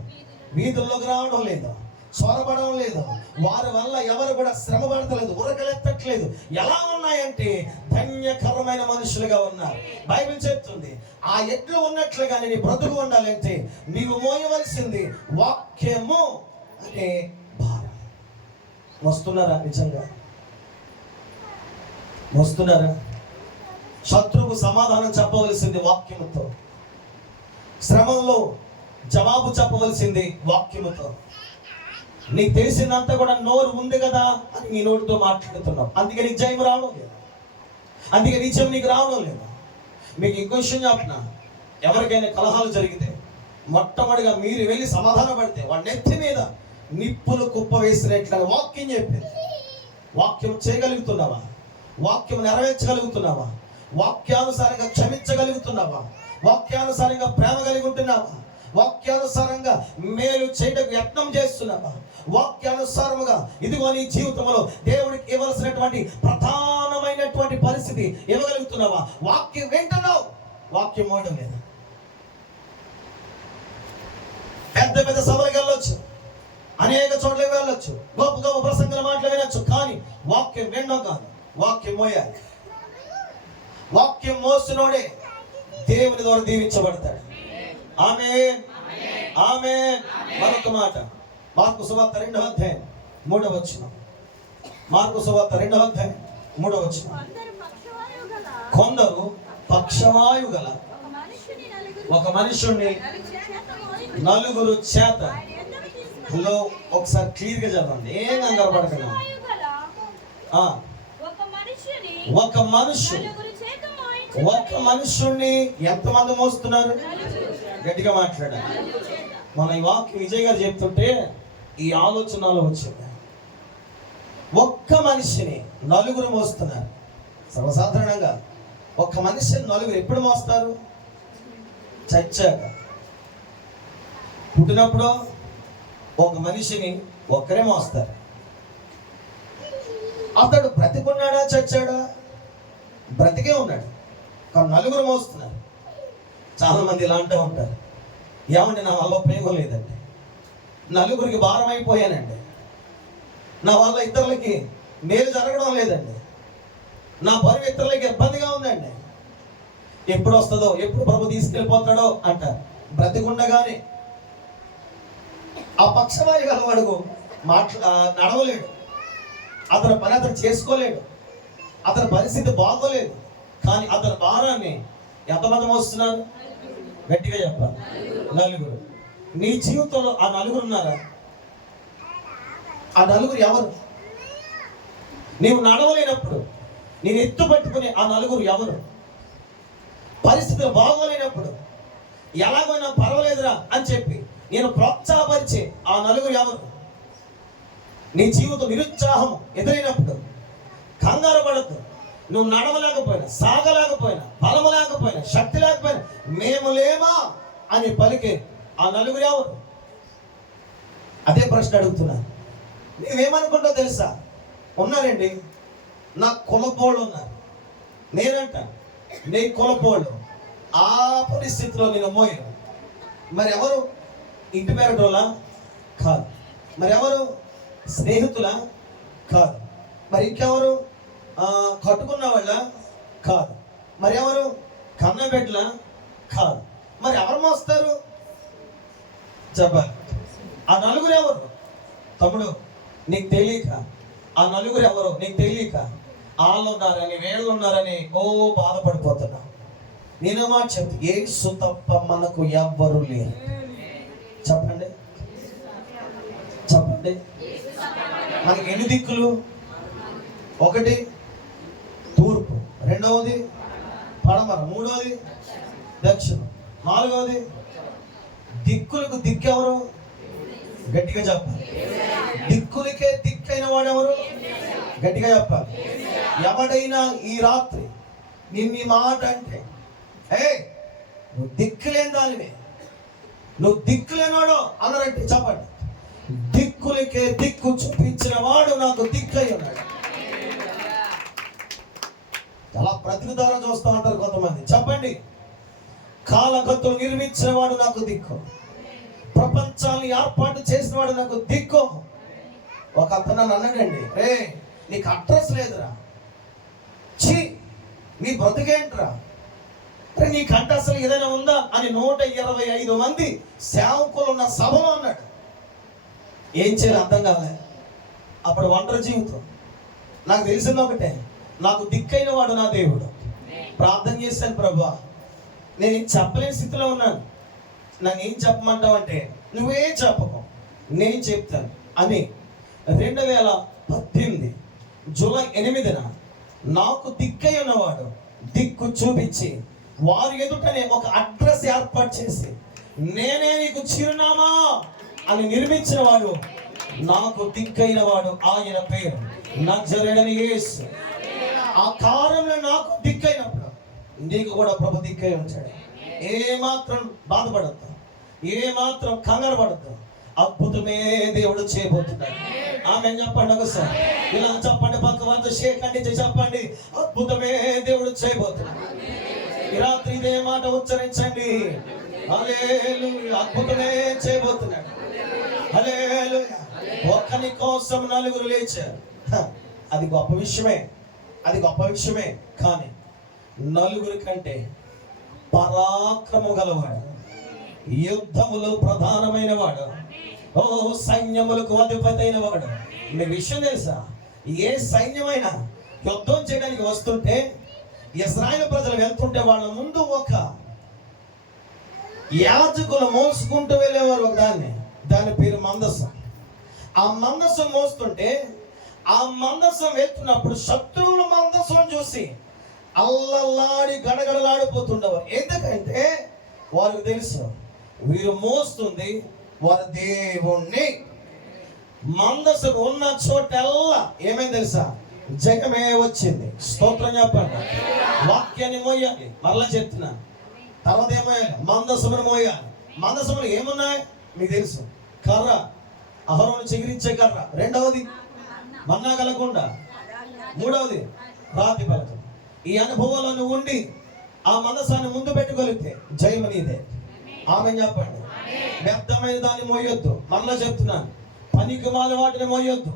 వీధుల్లోకి రావడం లేదు, చొరబడడం లేదు. వారి వల్ల ఎవరు కూడా శ్రమ పడతలేదు, ఉరకలెత్తట్లేదు. ఎలా ఉన్నాయంటే ధన్యకరమైన మనుషులుగా ఉన్నారు. బైబిల్ చెప్తుంది, ఆ ఎట్లు ఉన్నట్లుగానే నీ బ్రతుకు ఉండాలంటే నీవు మోయవలసింది వాక్యము అనే భారం. వస్తున్నారా? నిజంగా వస్తున్నారా? శత్రువుకు సమాధానం చెప్పవలసింది వాక్యముతో, శ్రమంలో జవాబు చెప్పవలసింది వాక్యముతో. నీకు తెలిసిందంతా కూడా నోరు ఉంది కదా అని నీ నోటితో మాట్లాడుతున్నావు. అందుకే నీకు జయం రావడం లేదు, అందుకే నిజం నీకు రావడం లేదు. మీకు ఇంకో విషయం చెప్పిన, ఎవరికైనా కలహాలు జరిగితే మొట్టమొదటిగా మీరు వెళ్ళి సమాధానం పడితే వాడి నెత్తి మీద నిప్పులు కుప్ప వేసినట్ల వాక్యం చెప్పింది. వాక్యం చేయగలుగుతున్నావా? వాక్యం నెరవేర్చగలుగుతున్నావా? వాక్యానుసారంగా క్షమించగలుగుతున్నావా? వాక్యానుసారంగా ప్రేమ కలిగి ఉంటున్నావా? వాక్యానుసారంగా మేలు చేయడానికి యత్నం చేస్తున్నావా? వాక్యానుసారముగా ఇదిగో నీ జీవితంలో దేవుడికి ఇవ్వాల్సినటువంటి ప్రధానమైనటువంటి పరిస్థితి ఇవ్వగలుగుతున్నావా? వాక్యం వింటున్నావు, వాక్యం మోయడం లేదా? పెద్ద పెద్ద సభలకు వెళ్ళొచ్చు, అనేక చోట్లకి వెళ్ళొచ్చు, గొప్ప గొప్ప ప్రసంగాల మాటలు వినొచ్చు, కానీ వాక్యం వినడం కాదు, వాక్యం మోయాలి. వాక్యం మోసినోడే దేవుని ద్వారా దీవించబడతాడు. ఆమేన్, ఆమేన్. మరొక మాట, మార్కు సువార్త 2వ అధ్యాయం 3వ వచనం. మార్కు సువార్త 2వ అధ్యాయం 3వ వచనం. కొందరు పక్షవాయు గల ఒక మనుషుణ్ణి నలుగురు చేత లో ఒకసారి క్లియర్ గా చదవండి, ఏం కంగారు పడకండి. ఒక మనుషుణ్ణి ఎంతమంది మోస్తున్నారు? గట్టిగా మాట్లాడాలి. మన ఈ వాక్యం విజయ్ గారు చెప్తుంటే ఈ ఆలోచనలో వచ్చింది. ఒక్క మనిషిని నలుగురు మోస్తున్నారు. సర్వసాధారణంగా ఒక్క మనిషిని నలుగురు ఎప్పుడు మోస్తారు? చచ్చాక. పుట్టినప్పుడు ఒక మనిషిని ఒక్కరే మోస్తారు. అతడు బ్రతికున్నాడా చచ్చాడా? బ్రతికే ఉన్నాడు, కానీ నలుగురు మోస్తున్నారు. చాలా మంది ఇలా అంటూ ఉంటారు, ఏమంటే నా వల్ల ఉపయోగం లేదండి, నలుగురికి భారం అయిపోయానండి, నా వల్ల ఇతరులకి మేలు జరగడం లేదండి, నా బరువు ఇతరులకి ఇబ్బందిగా ఉందండి, ఎప్పుడు వస్తుందో, ఎప్పుడు ప్రభు తీసుకెళ్ళిపోతాడో అంటారు. బ్రతికుండగానే ఆ పక్షవాయు గలవాడు నడవలేడు, అతని పని అతను చేసుకోలేడు, అతని పరిస్థితి బాగోలేదు, కానీ అతని భారాన్ని ఎంతమంది మోస్తున్నారు? గట్టిగా చెప్పాలి, నలుగురు. నీ జీవితంలో ఆ నలుగురు ఉన్నారా? ఆ నలుగురు ఎవరు? నీవు నడవలేనప్పుడు నేను ఎత్తు పట్టుకుని ఆ నలుగురు ఎవరు? పరిస్థితులు బాగోలేనప్పుడు ఎలాగైనా పర్వాలేదురా అని చెప్పి నేను ప్రోత్సాహపరిచే ఆ నలుగురు ఎవరు? నీ జీవితం నిరుత్సాహం ఎదురైనప్పుడు కంగారు పడద్దు. నువ్వు నడవలేకపోయినా, సాగలేకపోయినా, బలము లేకపోయినా, శక్తి లేకపోయినా, మేము లేమా అని పలికే ఆ నలుగురు ఎవరు? అదే ప్రశ్న అడుగుతున్నా. నువ్వేమనుకుంటావు తెలుసా? ఉన్నారండి, నా కులపోళ్ళు ఉన్నారు. నేనంట నీ కులపోళ్ళు ఆ పరిస్థితిలో నేను మోయను. మరి ఎవరు? ఇంటి పేరటోళ్ళా? కాదు. మరి ఎవరు? స్నేహితులా? కాదు. మరి ఇంకెవరు? కట్టుకున్న వాళ్ళ? కాదు. మరి ఎవరు? కన్నబిడ్డలా? కాదు. మరి ఎవరు మోస్తారు చెప్పాలి? ఆ నలుగురు ఎవరు? తమ్ముడు, నీకు తెలియక ఆ నలుగురు ఎవరు నీకు తెలియక వాళ్ళు ఉన్నారని, వీళ్ళు ఉన్నారని బాధపడిపోతున్నా. నేను మాట చెప్తే, యేసు తప్ప మనకు ఎవ్వరు లేరు. చెప్పండి, చెప్పండి. మనకి ఎన్ని దిక్కులు? ఒకటి తూర్పు, రెండవది పడమర, మూడవది దక్షిణం, నాలుగవది దిక్కులకు దిక్కెవరు? గట్టిగా చెప్పాలి. దిక్కులకే దిక్కైన వాడెవరు? గట్టిగా చెప్పాలి. ఎవడైనా ఈ రాత్రి నిన్ను మాట అంటే, నువ్వు దిక్కులేని దానివే, నువ్వు దిక్కులేనాడో అన్నారంటే చెప్పండి, దిక్కులకే దిక్కు చూపించిన వాడు నాకు దిక్కై ఉన్నాడు. చాలా ప్రతిదారా చూస్తూ ఉంటారు కొంతమంది. చెప్పండి, కాలగతులు నిర్మించిన వాడు నాకు దిక్కు, ప్రపంచాన్ని ఏర్పాటు చేసిన వాడు నాకు దిక్కు. ఒక అతను అన్నాడండి, నీకు అడ్రస్ లేదురా, ఛీ నీ బ్రతికేంట్రా, నీకంటే అసలు ఏదైనా ఉందా అని 125 మంది సేవకులు ఉన్న సభలో అన్నాడు. ఏం చేయాలి అర్థం కాలే. అప్పుడు ఒంటరి జీవితం. నాకు తెలిసింది ఒకటే, నాకు దిక్కైన వాడు నా దేవుడు. ప్రార్థన చేశాను, ప్రభువా నేను చెప్పలేని స్థితిలో ఉన్నాను, నన్ను ఏం చెప్పమంటావు అంటే, నువ్వే చెప్పకు నేను చెప్తాను అని 2018 జూలై 8న నాకు దిక్కై ఉన్నవాడు దిక్కు చూపించి వారి ఎదుటనే ఒక అడ్రస్ ఏర్పాటు చేసి, నేనే నీకు చిరునామా అని నిర్మించిన వాడు నాకు దిక్కైన వాడు, ఆయన పేరు నజరేయుడైన యేసు. ఆ కాలంలో నాకు దిక్కైనప్పుడు నీకు కూడా ప్రభు దిక్కై ఉంటాడు. ఏమాత్రం బాధపడద్దు, ఏమాత్రం కంగారు పడద్దు. అద్భుతమే దేవుడు చేయబోతున్నాడు. ఆమె చెప్పండి ఒకసారి, ఇలా చెప్పండి, పక్క వారితో షేక్ అండి చెప్పండి, అద్భుతమే దేవుడు చేయబోతున్నాడు. ఈ రాత్రి ఇదే మాట ఉచ్చరించండి, హల్లెలూయా, అద్భుతమే చేయబోతున్నాడు. హల్లెలూయా. ఒక్కని కోసం నలుగురు లేచారు. అది గొప్ప విషయమే, అది గొప్ప విషయమే. కానీ నలుగురి కంటే పరాక్రమం గలవాడు, యుద్ధములో ప్రధానమైన వాడు, ఓ సైన్యములకు అధిపతి అయిన వాడు. మీ విషయం తెలుసా? ఏ సైన్యమైనా యుద్ధం చేయడానికి వస్తుంటే ఇశ్రాయేలు ప్రజలు వెళ్తుంటే వాళ్ళ ముందు ఒక యాజకులు మోసుకుంటూ వెళ్ళేవారు ఒక దాని పేరు మందసం. ఆ మందసం మోస్తుంటే ఆ మందసం వెళ్తున్నప్పుడు శత్రువుల మందసం చూసి అల్లల్లాడి గడగడలాడిపోతుండేవారు. ఎందుకంటే వారికి తెలుసు వీరు మోస్తుంది వారి దేవుణ్ణి. మందసం ఉన్న చోటల్లా ఏమైంది తెలుసా? జగమే వచ్చింది. స్తోత్రం చెప్పండి. వాక్యాన్ని మోయాలి. మరలా చెప్తున్నా, తర్వాత ఏమోయాలి? మందసమును మోయాలి. మందసములు ఏమున్నాయి మీకు తెలుసు? కర్ర, అహరోను చిగిరించే కర్ర. రెండవది మన్నా కలగకుండా. మూడవది రాతి పలకం. ఈ అనుభవాలను ఉండి ఆ మందసాన్ని ముందు పెట్టుకోలితే జయము నీదే. ఆమె చెప్పండి. వ్యర్థమైన దాన్ని మోయొద్దు. మరలా చెప్తున్నాను, పనికి మాల వాటిని మోయొద్దు.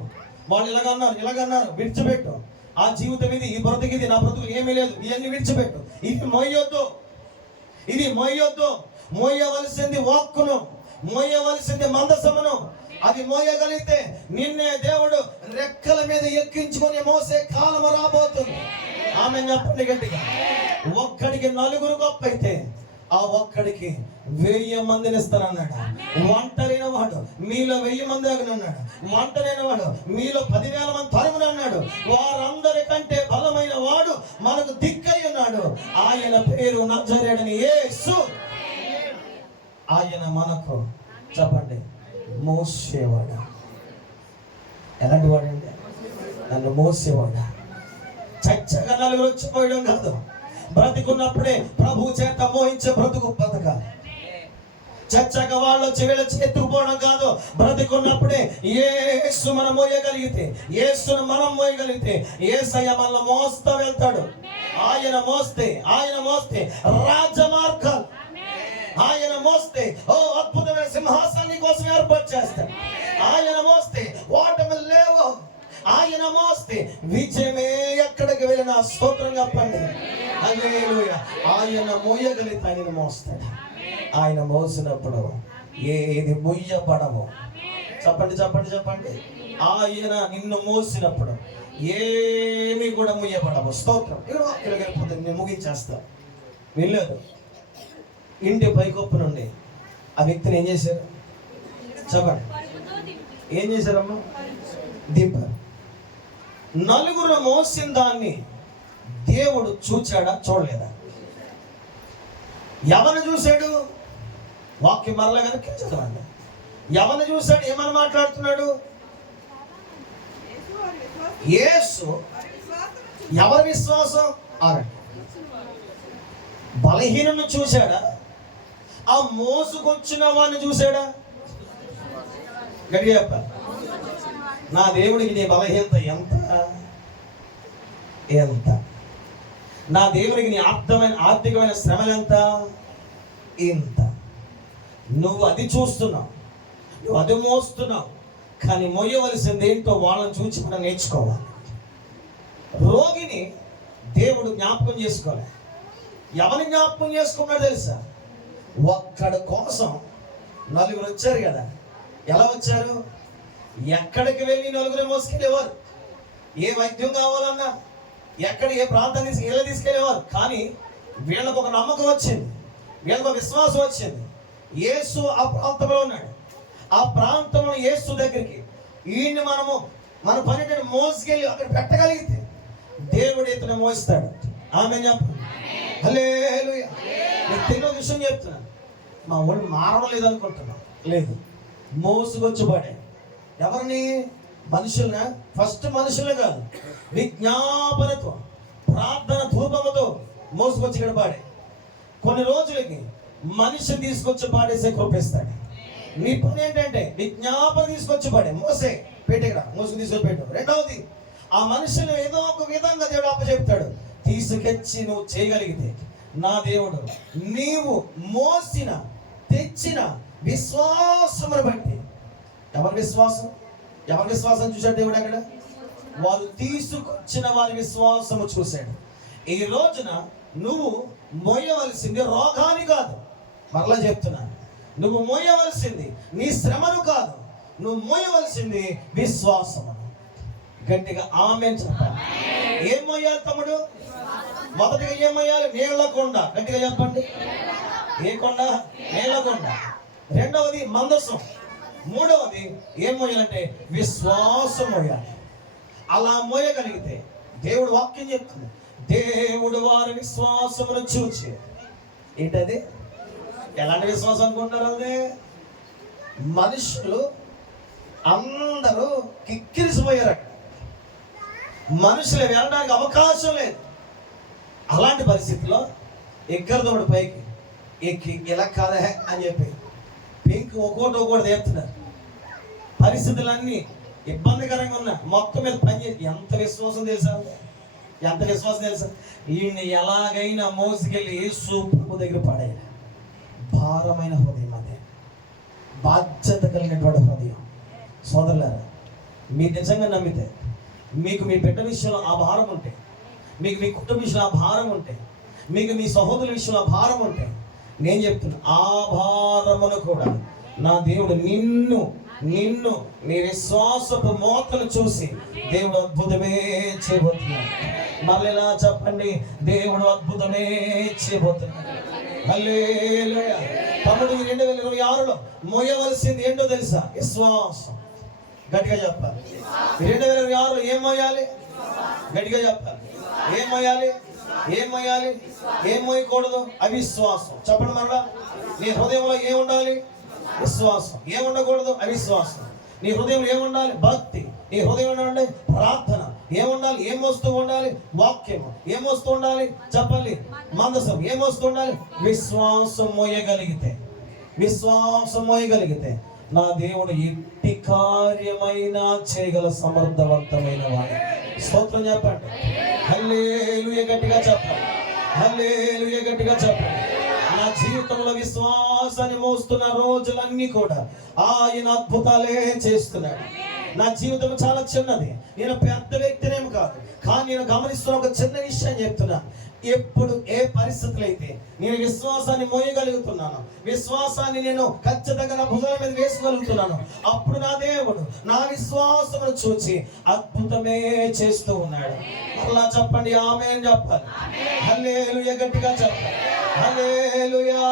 వాళ్ళు ఇలాగన్నారు విడిచిపెట్టు. ఆ జీవితం ఇది, ఈ బ్రతుకిది, నా బ్రతుకు ఏమీ లేదు, ఇవన్నీ విడిచిపెట్టు. ఇది మోయొద్దు. మోయవలసింది వాక్కును, మోయవలసింది మందసమును. అది మోయగలిగితే నిన్నే దేవుడు రెక్కల మీద ఎక్కించుకొని మోసే కాలం రాబోతుంది. ఆమె చెప్పండి గట్టిగా. ఒక్కడికి 4 గొప్ప అయితే ఆ ఒక్కడికి 1000 మందిని ఇస్తానన్నాడు. ఒంటరైన వాడు మీలో 1000 మంది అన్నాడు. ఒంటరైన వాడు మీలో 10,000 మంది తరుమునన్నాడు. వారందరికంటే బలమైన వాడు మనకు దిక్కై ఉన్నాడు. ఆయన పేరు నజరేయుడైన యేసు. ఆయన మనకు చెప్పండి మోసేవాడు. ఎలాంటి వాడండి? నన్ను మోసేవాడు. చచ్చగా 4 వచ్చిపోయడం కాదు, బ్రతికున్నప్పుడే ప్రభు చేత మోహించే బ్రతుకు బ్రతకాలి. చచ్చగా వాళ్ళు వచ్చి వీళ్ళొచ్చి ఎత్తుకుపోవడం కాదు. బ్రతికున్నప్పుడే యేసు మనం మోయగలిగితే, యేసును మనం మోయగలిగితే యేసయ్య మనల్ని మోస్తా వెళ్తాడు. ఆయన మోస్తే రాజమార్గాలు, ఆయన మోస్తే ఓ అద్భుతమైన సింహాసనం కోసం ఏర్పాటు చేస్తాడు. ఆయన మోస్తే ఓటమి లేవు. ఆయన మోస్తే విజయమే ఎక్కడికి వెళ్ళినా. స్తోత్రం చెప్పండి. హల్లెలూయా. ఆయన మోయగలిగితే ఆయన మోస్తాడు. ఆయన మోసినప్పుడు ఏది మొయ్యబడవు. చెప్పండి. ఆయన నిన్ను మోసినప్పుడు ఏమి కూడా ముయ్యబడవు. స్తోత్రం. నేను ముగించేస్తా. వెళ్ళాడు ఇంటి పైకొప్పు నుండి ఆ వ్యక్తిని ఏం చేశారు? చెప్పండి. ఏం చేశారమ్మా? దింపారు. 4 మోసిన దాన్ని దేవుడు చూచాడా? చూడలేదా? ఎవరిని చూశాడు? వాక్యం మరలా కనుక చదవండి. ఎవరిని చూశాడు? ఏమని మాట్లాడుతున్నాడు? యేసు. ఎవరి విశ్వాసం? బలహీనుని చూశాడా? ఆ మోసుకొచ్చిన వాడిని చూశాడా? గట్టిగా చెప్పాలి. నా దేవుడికి నీ బలహీనత ఎంత? నా దేవుడికి నీ ఆర్థికమైన శ్రమలు ఇంత. నువ్వు అది చూస్తున్నావు, నువ్వు అది మోస్తున్నావు. కానీ మోయవలసింది ఏంటో వాళ్ళని చూసి కూడా నేర్చుకోవాలి. రోగిని దేవుడు జ్ఞాపకం చేసుకోవాలి. ఎవరిని జ్ఞాపకం చేసుకున్నాడు తెలుసా? ఒక్కడి కోసం 4 వచ్చారు కదా. ఎలా వచ్చారు? ఎక్కడికి వెళ్ళి 4 మోసుకెళ్ళేవారు. ఏ వైద్యం కావాలన్నా ఎక్కడ ఏ ప్రాంతాన్ని ఎలా తీసుకెళ్ళేవారు. కానీ వీళ్ళకు ఒక నమ్మకం వచ్చింది, వీళ్ళకు ఒక విశ్వాసం వచ్చింది. యేసు ఆ ప్రాంతంలో ఉన్నాడు. ఆ ప్రాంతంలో యేసు దగ్గరికి ఈయన్ని మన పని మోసుకెళ్ళి అక్కడ పెట్టగలిగితే దేవుడు ఇతను మోస్తాడు. ఆమె చెప్పండి. హల్లెలూయా. నేను తెలియని విషయం చెప్తున్నాను. మా వాళ్ళు మారడం లేదనుకుంటున్నాం. లేదు, మోసుకొచ్చుబడే. ఎవరిని? మనుషులనా? ఫస్ట్ మనుషులే కాదు, విజ్ఞాపనతో ప్రార్థన ధూపముతో మోసుకొచ్చి ఇక్కడ పాడే. కొన్ని రోజులకి మనిషిని తీసుకొచ్చి పాడేసే కృపిస్తాడు. నీ పని ఏంటంటే విజ్ఞాపన తీసుకొచ్చి పాడే, మోసే పెట్టేక్కడ మోసుకు తీసుకొచ్చి పెట్టు. రెండవది, ఆ మనుషులు ఏదో ఒక విధంగా దేవుడు అప్పచెప్తాడు. తీసుకొచ్చి నువ్వు చేయగలిగితే నా దేవుడు నీవు మోసిన తెచ్చిన విశ్వాసమును బట్టి. ఎవరి విశ్వాసం చూశాడు దేవుడు అక్కడ? వాళ్ళు తీసుకొచ్చిన వారి విశ్వాసము చూశాడు. ఈ రోజున నువ్వు మోయవలసింది రోగాన్ని కాదు. మరలా చెప్తున్నాను, నువ్వు మోయవలసింది నీ శ్రమను కాదు, నువ్వు మోయవలసింది విశ్వాసము. గట్టిగా ఆమేన్ చెప్పండి. ఏం మోయాలి తమ్ముడు? మొదటిగా ఏం మోయాలి? నీళ్ళ కొండ. గట్టిగా చెప్పండి. ఏ కొండ? నీళ్ళ కొండ. రెండవది మందసం. మూడవది ఏం మోయాలంటే విశ్వాసం మోయాలి. అలా మోయగలిగితే దేవుడు వాక్యం చెప్తుంది, దేవుడు వారి విశ్వాసమును చూచి. ఏంటది? ఎలాంటి విశ్వాసం అనుకుంటారు? అదే మనుషులు అందరూ కిక్కిరిసిపోయారు. అక్కడ మనుషులు వెళ్ళడానికి అవకాశం లేదు. అలాంటి పరిస్థితిలో ఎక్కడదోడు పైకి ఎక్కి ఇలా కాదా అని చెప్పి పెంకి ఒక్కోటి చెప్తున్నారు. పరిస్థితులన్నీ ఇబ్బందికరంగా ఉన్నా మొత్తం మీద పనిచేసి ఎంత విశ్వాసం తెలుసా? ఎంత విశ్వాసం తెలుసా? ఈయన ఎలాగైనా మోసుకెళ్ళి యేసు ప్రభు దగ్గర పడేయాలి. భారమైన హృదయం, అదే బాధ్యత కలిగినటువంటి హృదయం. సోదరులారా, మీరు నిజంగా నమ్మితే, మీకు మీ బిడ్డ విషయంలో ఆ భారం ఉంటే, మీకు మీ కుటుంబ విషయంలో ఆ భారం ఉంటే, మీకు మీ సహోదరుల విషయంలో ఆ భారం ఉంటే, నేను చెప్తున్నా ఆ భారమును కూడా నా దేవుడు నిన్ను నీ విశ్వాసపు మోతను చూసి దేవుడు అద్భుతమే చేయబోతున్నాడు. మళ్ళీ ఇలా చెప్పండి, దేవుడు అద్భుతమే చేయబోతున్నాడు. హల్లెలూయా. తమ్ముడు, 2026లో మోయవలసింది ఏంటో తెలుసా? విశ్వాసం. గట్టిగా చెప్పాలి. 2026లో ఏం మోయాలి? గట్టిగా చెప్పాలి. ఏం మోయాలి? ఏం మోయాలి? ఏం మోయకూడదు? అవిశ్వాసం. చెప్పండి మరలా. నీ హృదయంలో ఏం ఉండాలి? విశ్వాసం. ఏం ఉండకూడదు? అవిశ్వాసం. నీ హృదయంలో ఏముండాలి? భక్తి. నీ హృదయం ఉండాలి ప్రార్థన. ఏముండాలి? ఏం వస్తూ ఉండాలి? వాక్యము. ఏం వస్తూ ఉండాలి? చెప్పాలి. మందసం. ఏం వస్తూ ఉండాలి? విశ్వాసం మోయగలిగితే, విశ్వాసం మోయగలిగితే నా దేవుడు ఎట్టి కార్యమైనా చేయగల సమర్థవంతమైన వాడు. స్తోత్రం చెప్పండి. హల్లెలూయా. గట్టిగా చెప్పండి. హల్లెలూయా. గట్టిగా చెప్పండి. నా జీవితంలో విశ్వాసాన్ని మోస్తున్న రోజులన్నీ కూడా ఆయన అద్భుతాలే చేస్తున్నాడు. నా జీవితం చాలా చిన్నది, నేను పెద్ద వ్యక్తినేమి కాదు, కానీ నేను గమనిస్తున్న ఒక చిన్న విషయం చెప్తున్నా. ఎప్పుడు ఏ పరిస్థితులు అయితే నేను విశ్వాసాన్ని మోయగలుగుతున్నాను, విశ్వాసాన్ని నేను ఖచ్చితంగా నా భుజాల మీద వేసుకోగలుగుతున్నాను, అప్పుడు నా దేవుడు నా విశ్వాసమును చూచి అద్భుతమే చేస్తూ ఉన్నాడు. అలా చెప్పండి. ఆమేన్ చెప్పాలి. హల్లెలూయా. గట్టిగా చెప్పాలి. హల్లెలూయా.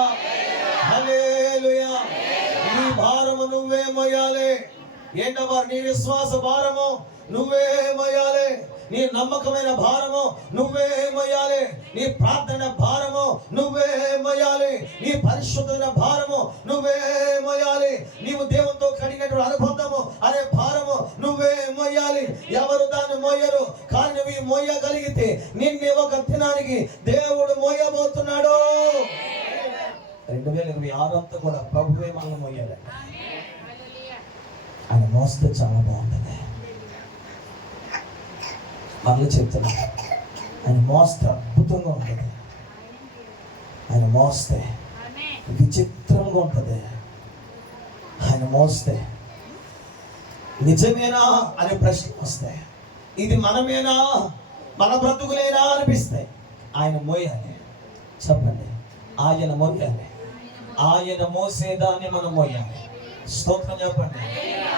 హల్లెలూయా. నీ భారము నువ్వే మోయాలి. ఏంటమ్మా? నీ విశ్వాస భారము నువ్వే మోయాలి. నీ నమ్మకమైన భారము నువ్వే మోయాలి. నీ ప్రార్థన భారము నువ్వే మోయాలి. నీ పరిశుద్ధమైన భారము నువ్వే మోయాలి. నీవు దేవునితో కడిగినటువంటి అనుబంధము అనే భారము నువ్వే మోయాలి. ఎవరు దాన్ని మోయరు, కానీ నువ్వు మోయగలిగితే నిన్ను ఒక దినానికి దేవుడు మోయబోతున్నాడు. 2026 అంతా కూడా ప్రభువే మనం మోయాలి. ఆయన మోస్తే చాలా బాగుంటుంది. మళ్ళీ చెప్తున్నా, ఆయన మోస్తే అద్భుతంగా ఉంటుంది. ఆయన మోస్తే విచిత్రంగా ఉంటుంది. ఆయన మోస్తే నిజమేనా అనే ప్రశ్న వస్తాయి. ఇది మనమేనా, మన బ్రతుకులేనా అనిపిస్తాయి. ఆయన మోయాలి. చెప్పండి. ఆయన మోయాలి. ఆయన మోసేదాన్ని మనం మోయాలి. స్తోత్రం చెప్పండి.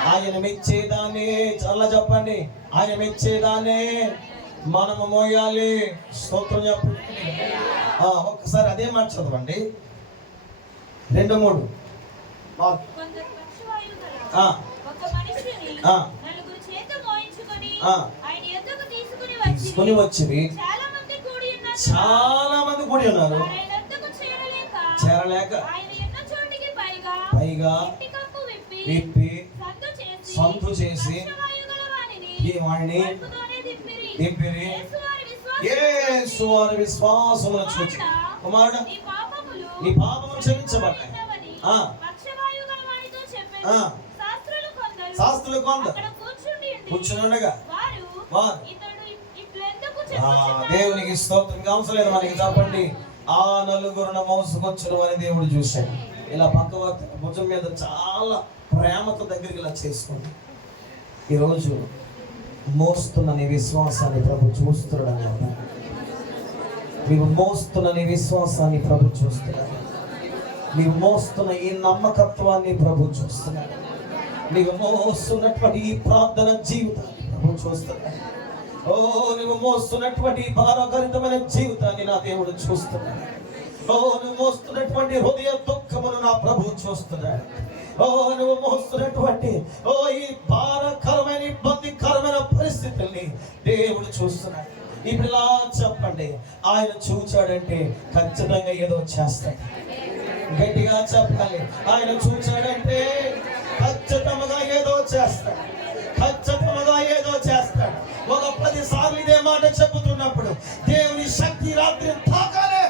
ఆయన మెచ్చేదాన్ని చాలా చెప్పండి. ఆయన మెచ్చేదాన్ని మనము మోయాలి. స్తోత్రం చెప్పండి. ఒక్కసారి అదే మాట చదవండి. 2:3. తీసుకుని వచ్చింది. చాలా మంది కూడి ఉన్నారు, చేరలేక పైగా విప్పి సంతు చేసి ఈ వాడిని దింపిరి. యేసు వారి విశ్వాసమును చూచి, కుమారుడా నీ పాపములు క్షమించబడ్డాయి. శాస్త్రులు కొందరు కూర్చుండగా వారు దేవునికి స్తోత్రం. అవసరం లేదు మనకి. చెప్పండి. ఆ నలుగురున మోసుకొచ్చును అని దేవుడు చూశాడు. ఇలా పక్క భుజం మీద చాలా ప్రేమతో దగ్గరికి ఇలా చేసుకోండి. ఈరోజు మోస్తున్న నీ విశ్వాసాన్ని ప్రభు చూస్తున్నాడు. నీవు మోస్తున్న నీ విశ్వాసాన్ని ప్రభు చూస్తున్నాడు. నీవు మోస్తున్న ఈ నమ్మకత్వాన్ని ప్రభు చూస్తున్నాడు. నీవు మోస్తున్నటువంటి ఈ ప్రార్థన జీవితాన్ని ప్రభు చూస్తున్నాడు. ఓ నువ్వు మోస్తున్నటువంటి భారభరితమైన జీవితాన్ని నా దేవుడు చూస్తున్నాడు. ఓ నువ్వు మోస్తున్నటువంటి హృదయ దుఃఖమును నా ప్రభు చూస్తున్నాడు. ఓ నువ్వు మోస్తున్నటువంటి ఈ భారకరమైన ఇబ్బందికరమైన పరిస్థితుల్ని దేవుడు చూస్తున్నాడు. ఇప్పుడు ఇలా చెప్పండి, ఆయన చూచాడంటే ఖచ్చితంగా ఏదో చేస్తాడు. గట్టిగా చెప్పాలి, ఆయన చూచాడంటే ఖచ్చితంగా ఏదో చేస్తాడు. ఖచ్చితంగా ఏదో చేస్తాడు. ఒక 10 సార్లు ఇదే మాట చెబుతున్నప్పుడు దేవుని శక్తి రాత్రి తాకాలే.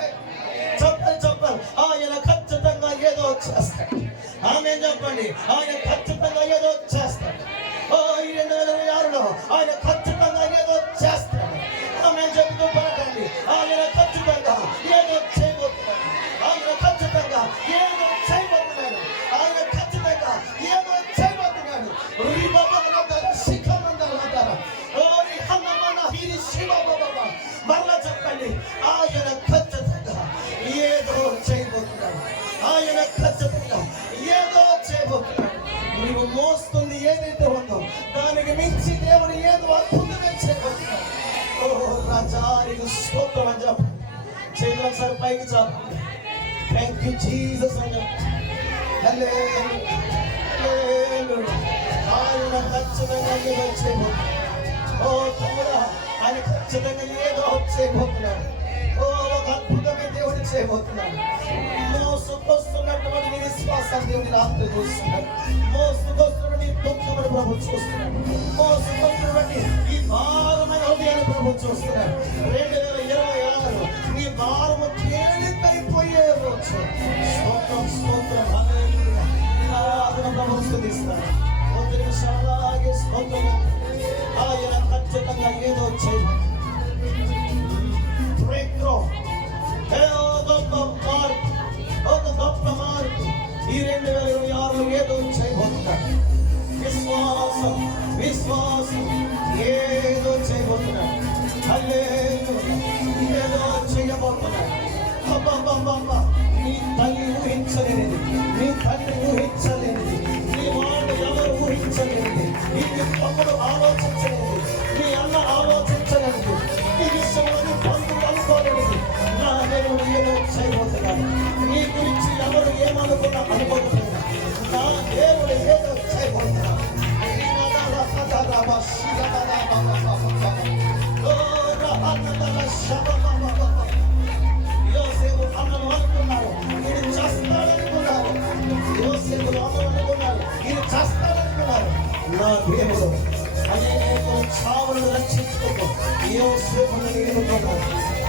చెప్పాలి ఆయన ఖచ్చితంగా ఏదో చేస్తాడు. ఆమె చెప్పండి, ఆయన ఖచ్చితంగా ఏదో చేస్తాడు. ఈ 2026లో ఆయన ఖచ్చితంగా ఏదో చేస్తాడు. ఆమె చెబుతూ పలకండి, ఆయన ఖచ్చితంగా ఏదో చేయబోతున్నాడు. ఆయన ఖచ్చితంగా ఏదో చేయబోతున్నాడు. ఆయన ఖచ్చితంగా ఏదో చేయబోతున్నాడు. మరలా చెప్పండి, ఆయన ఖచ్చితంగా ఏదో చేయబోతున్నాడు. ఆయన ఖచ్చితంగా ఏదో చేయబోతున్నాడు. నీవు మోస్తుంది ఏదైతే ఉందో దానికి మించి దేవుడు ఏదో అద్భుతమే చేయబోతున్నాడు. ఓ రాజా నీకు స్తోత్రం అని చెప్పండి. చేతులు ఒకసారి పైకి చెప్పండి. థ్యాంక్ యూ జీసస్ అని చెప్పండి. ఆయన ఖచ్చితంగా ఏదో చేయబోతున్నాడు. ఓ తమ్ముడా, ఆయన ఖచ్చితంగా ఏదో చేయబోతున్నాడు. ఓ ఒక అద్భుతమే దేవుడు చేయబోతున్నాడు. మోసుకొస్తున్నటువంటి విశ్వాసాన్ని దేవుని రాత్రి చూస్తున్నాడు. మోసుకొస్తున్నటువంటి దుఃఖమును ప్రభు చూస్తున్నాడు. మోసుకొస్తున్నటువంటి ఈ భారమైన హృదయాన్ని ప్రభు చూస్తున్నాడు. 2026 ఈ భారము తేలికైపోయే రోజు. స్తోత్రం స్తోత్రం హల్లెలూయా. ఆరాధన ప్రభు స్తుతిస్తాడు. 1 నిమిషం అలాగే స్తోత్రం. ఆయన ఖచ్చితంగా ఏదో చేయబోతున్నాడు. ఒక గొప్ప మార్పు ఈ 2026లో ఏదో చేయబోతున్నాడు. విశ్వాసం విశ్వాసం ఏదో చేయబోతున్నాడు. ఏదో చేయబోతున్నాడు. నీ తల్లి ఊహించలేనిది, నీ తండ్రి ఊహించలేనిది, నీ వాడు ఎవరు ఊహించలేనిది, నీ తమ్ముడు ఆలోచించలేనిది, నీ అన్న ఆలోచించలేనిది, ఈ విషయంలో నీ బంధువులు అనుకోలేనిది నా దేవుడు ఏదో చేయబోతున్నాడు. నీ గురించి ఎవరు ఏమనుకున్నా అనుకోలేదు. నా దేవుడు ఏదో చేయబోతున్నాడు. యోసేపు అన్నను అనుకున్నారు, ఇది చేస్తాడనుకున్నారు. యోసేపు అన్నను అనుకున్నారు, ఇది చేస్తాడనుకున్నారు. నా దేవుడు అనేక చావులను రక్షించుకుంటూ యోసేపును ఎన్నుకున్నాడు.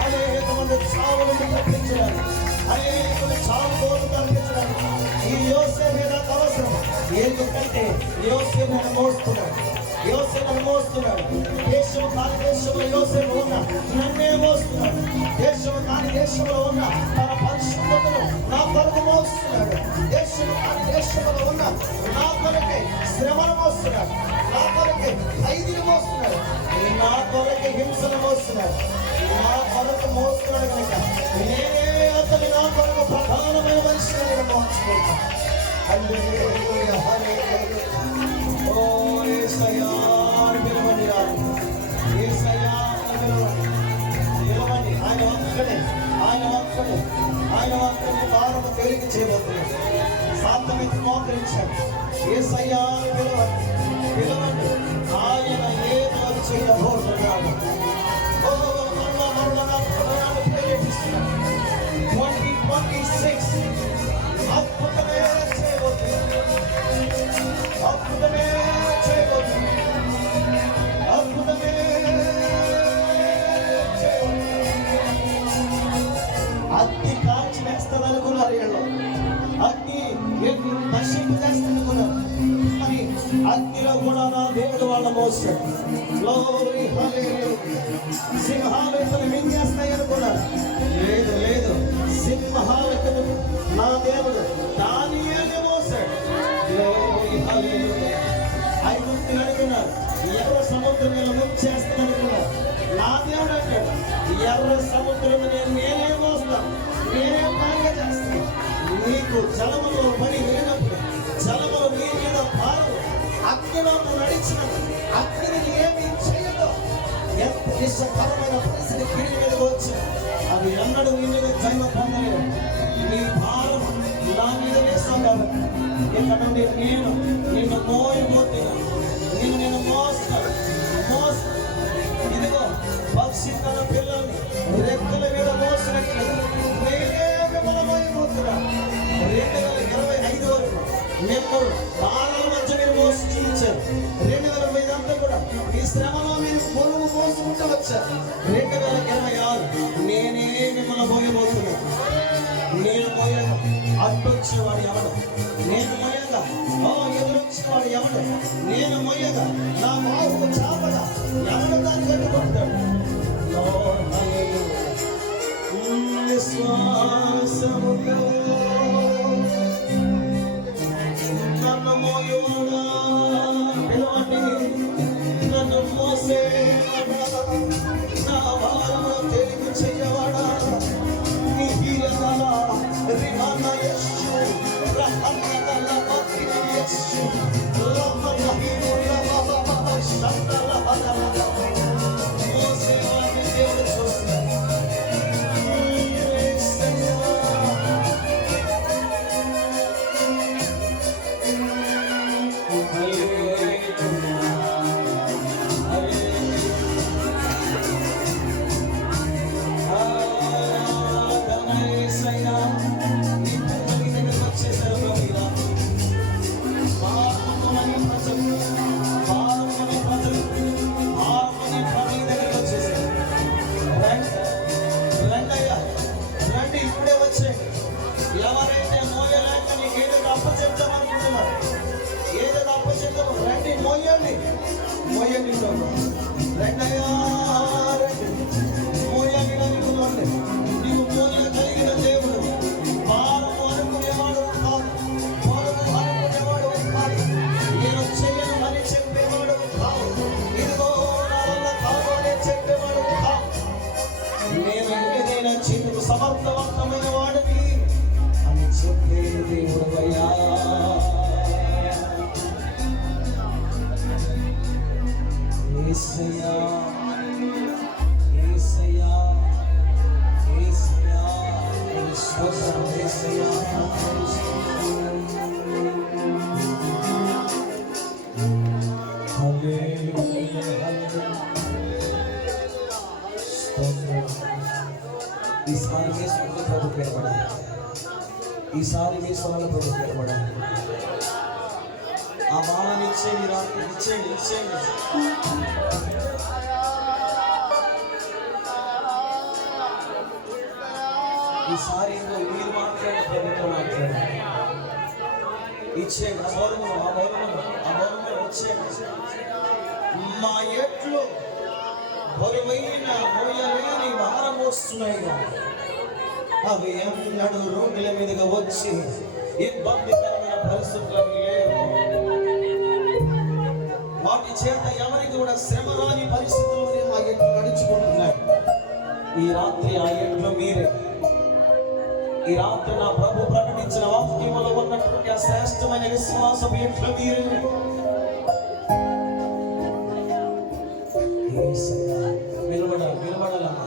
అనేక మంది చావులను తప్పించడానికి, అనేక చావు కోరు తప్పించడానికి ఈ యోసేపు నాకు అవసరం. ఎందుకంటే యోసేపును మోస్తున్నాడు. యోసేపును మోస్తున్నాడు. దేశము కాని దేశంలో యోసేపు ఉన్న నన్నే మోస్తున్నాడు. దేశము కాని దేశంలో ఉన్న తన పరిశుద్ధతను నా కొరకు మోస్తున్నాడు. దేశము కాని దేశంలో ఉన్న నా కొరకే శ్రమను మోస్తున్నాడు. నా కొరకే ఖైదీని మోస్తున్నాడు. నా కొరకే హింసను మోస్తున్నాడు. నా కొరకు మోస్తున్నాడు కనుక నేనే అతని నా కొరకు ప్రధానమైన మనిషిగా నేను మోసుకుంటాను. హల్లెలూయా హల్లెలూయా. ఓ యేసయ్యా పిలవండి, యేసయ్యా పిలవండి, పిలవండి. ఆయన ఒక్కడే, ఆయన ఒక్కడే, ఆయన ఒక్కడే భారత తేలిక చేయబోతున్నాడు. సాంతమికి మోకరించాడు. యేసయ్యా పిలవండి, పిలవండి. ఆయన ఏదో చేయబోతున్నాడు. ఓ మరలా మరలా నా ప్రధానాలు ప్రేరేపిస్తున్నాడు. 2026 అద్భుతమే చేయబోతున్నాడు. అద్భుతమే చేయబోతున్నాడు. అద్భుతమే అగ్ని కాల్చి వేస్తుంది అనుకున్నారు. వీళ్ళు అగ్ని నశింపు చేస్తుంది అనుకున్నారు. అని అగ్నిలో కూడా నా దేవుడు వాళ్ళ మోసాడు. గ్లోరీ హల్లెలూయా. సింహాలు ఇతను మింగేస్తాయి అనుకున్నారు. లేదు లేదు, సింహాలు ఇతను నా దేవుడు దానియేలుని మోసాడు. గ్లోరీ హల్లెలూయా. ఐగుప్తుని అనుకున్నారు, ఎర్ర సముద్రం ముంచేస్తాను అనుకున్నారు. నా దేవుడు అంటాడు, ఎర్ర సముద్రం నేనే మోస్తాను, నేనే పాంగ చేస్తాను. నీకు నీవు జలములో పడి వెళ్ళినప్పుడు జలములు నీ మీద పారు, అగ్నిలో నువ్వు నడిచిన అగ్ని ఏమి చేయదు. ఎంత నిశ్చకరమైన పరిస్థితి కిడి మీదకి వచ్చి అవి ఎన్నడూ నీ మీద జన్మ పొందలేవు. నీ భారం నా మీద వేస్తాం కాబట్టి ఇక్కడ నుండి నేను నిన్ను మోయబోతున్నా, నేను మోస్తాను. ఇదిగో పక్షి తన పిల్లల్ని రెక్కల మీద మోసినట్లు నేనే మిమ్మల్ని మోయబోతున్నా. 2025 వరకు మిమ్మల్ని బాణాల మధ్య మీరు మోసి చూపించారు. 2025 అంతా కూడా ఈ శ్రమలో మీరు పొరుగు మోసుకుంటూ వచ్చారు. 2026 నేనే మిమ్మల్ని మోయబోతున్నా. నేను మోయగా అడ్డొచ్చేవాడు ఎవడు, నేను మోయగా ఎదురొచ్చేవాడు ఎవడు, నేను మోయగా నా బాహువు చాపగా ఎవడు దాన్ని కట్టుకుంటాడు. విశ్వాసముతో నన్ను మోయవాడా, పిలవండి, నన్ను మోసేవాడా, నా భారము తేలిక చెయ్యవాడా, నీ హీలగల రిమాన యస్సు రహమతల మతిన యస్సు రహమతహిము రహమత శబ్దల హదల మోసేవాడి దేవుడు చూస్తాడు. ఎవరైతే మోయలేక నీకు ఏదో అప్పచెప్తామనుకుంటున్నారు, ఏదో అప్పచెప్తాము, రండి మోయండి, మోయండి రెండయ్యా రండి మోయండి. నీకు మోయగలిగిన దేవుడు భారము అనుకునేవాడు కాదు, పొరుగు అనుకునేవాడు కాదు, నేను చెయ్యను అని చెప్పేవాడు కాదు, ఇదిగో నా వల్ల కాదు అని చెప్పేవాడు కాదు. నేను ఏదైనా చేతులు సమర్థవంతమైన వాడిని అని చెప్పే దేవుడు అయ్యా. యేసయ్యా యేసయ్యా యేసయ్యా స్తోత్రం యేసయ్యా. హల్లెలూయా స్తోత్రం. ఈసారి మీ సొంత ప్రభు పేరబడాలి, ఈసారి మీ సొంత ప్రభు పేరబడాలి. ఆ బాణాన్ని ఇచ్చేయండి, రాత్రి ఇచ్చేయండి, ఇచ్చేయండి. ఈసారి మీరు మాట్లాడండి, ప్రభుత్వం మాట్లాడండి. ఇచ్చేయండి ఆ బౌరములు ఇచ్చేయండి. మా ఎట్లు బరువైన మోయలేని భారం వస్తున్నాయి, అవి ఎన్నడూ రోడ్ల మీదుగా వచ్చి ఇబ్బందికరమైన పరిస్థితులకు లేవు. వాటి చేత ఎవరికి కూడా శ్రమ రాని పరిస్థితుల్లోనే మా ఎట్లు నడుచుకుంటున్నాయి. ఈ రాత్రి ఆ ఎట్లు మీరే. ఈ రాత్రి నా ప్రభు ప్రకటించిన వాక్యములో ఉన్నటువంటి ఆ శ్రేష్టమైన విశ్వాసం ఎట్లు మీరే. వినబడాలమ్మా,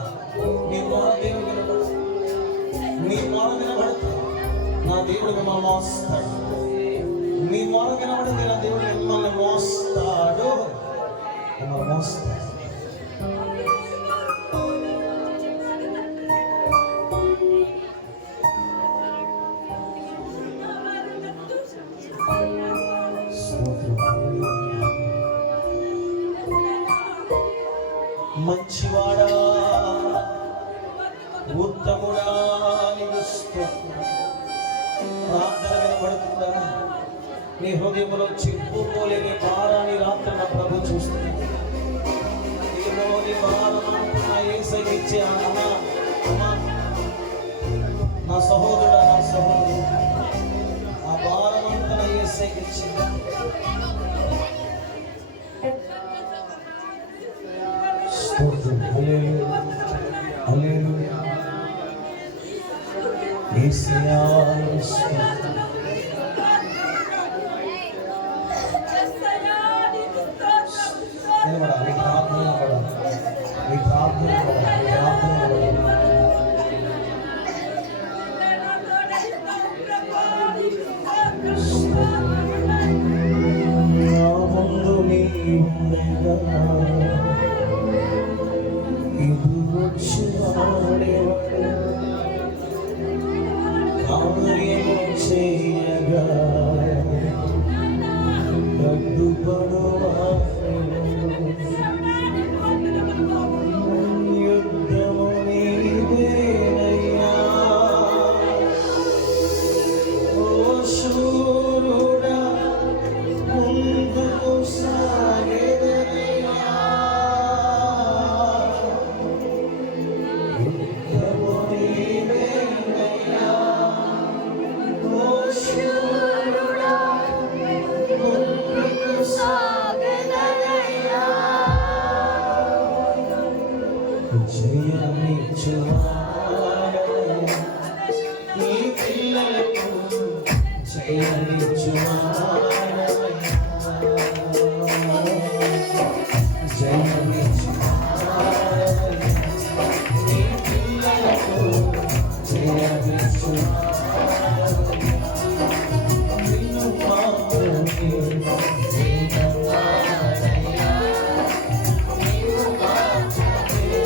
మీ మొర దేవుడు వినబడాలి, మీ మొర వినబడతా నా దేవుడు మిమ్మల్ని మోస్తాడు. మీ మొర వినబడితే నా దేవుడు మిమ్మల్ని మోస్తాడు, మిమ్మల్ని మోస్తాడు. మంచివాడా ఉత్తముడా నీకు స్తోత్రం. ప్రార్థన వినబడుతుందా? నీ హృదయంలో చెప్పుకోలేని భారాన్ని రాత్రి నా ప్రభు చూస్తున్నాడు. నీ భారం అనుకున్న యేసయ్యకి ఇచ్చే నా సహోదరుడా, నా సహోదరు, ఆ భారం అంతా యేసయ్యకి ఇచ్చింది. యేసయ్యా స్తోత్రం. నిలబడాలి, ప్రార్థన నిలబడాలి, మీ ప్రార్థన నిలబడాలి, మీ ప్రార్థన నిలబడాలి. నా ముందు నీ ఉండగా ఎదురొచ్చి వాడేవాడు కార్యము చేయగా అడ్డుపడువాడు. యుద్ధము నీదేనయ్యా ఓ శూరుడా, ముందుకు సాగెదనయ్యా. యుద్ధము నీదేనయ్యా ఓ శూరుడా, ముందుకు సాగెదనయ్యా. జయమిచ్చువాడవయ్యా, నీ పిల్లలకు జయమిచ్చువాడవయ్యా. జయమిచ్చువాడవయ్యా, నీ పిల్లలకు జయమిచ్చువాడవయ్యా. నిన్ను మాత్రమే వేడవాడయ్యా, నిన్ను మాత్రమే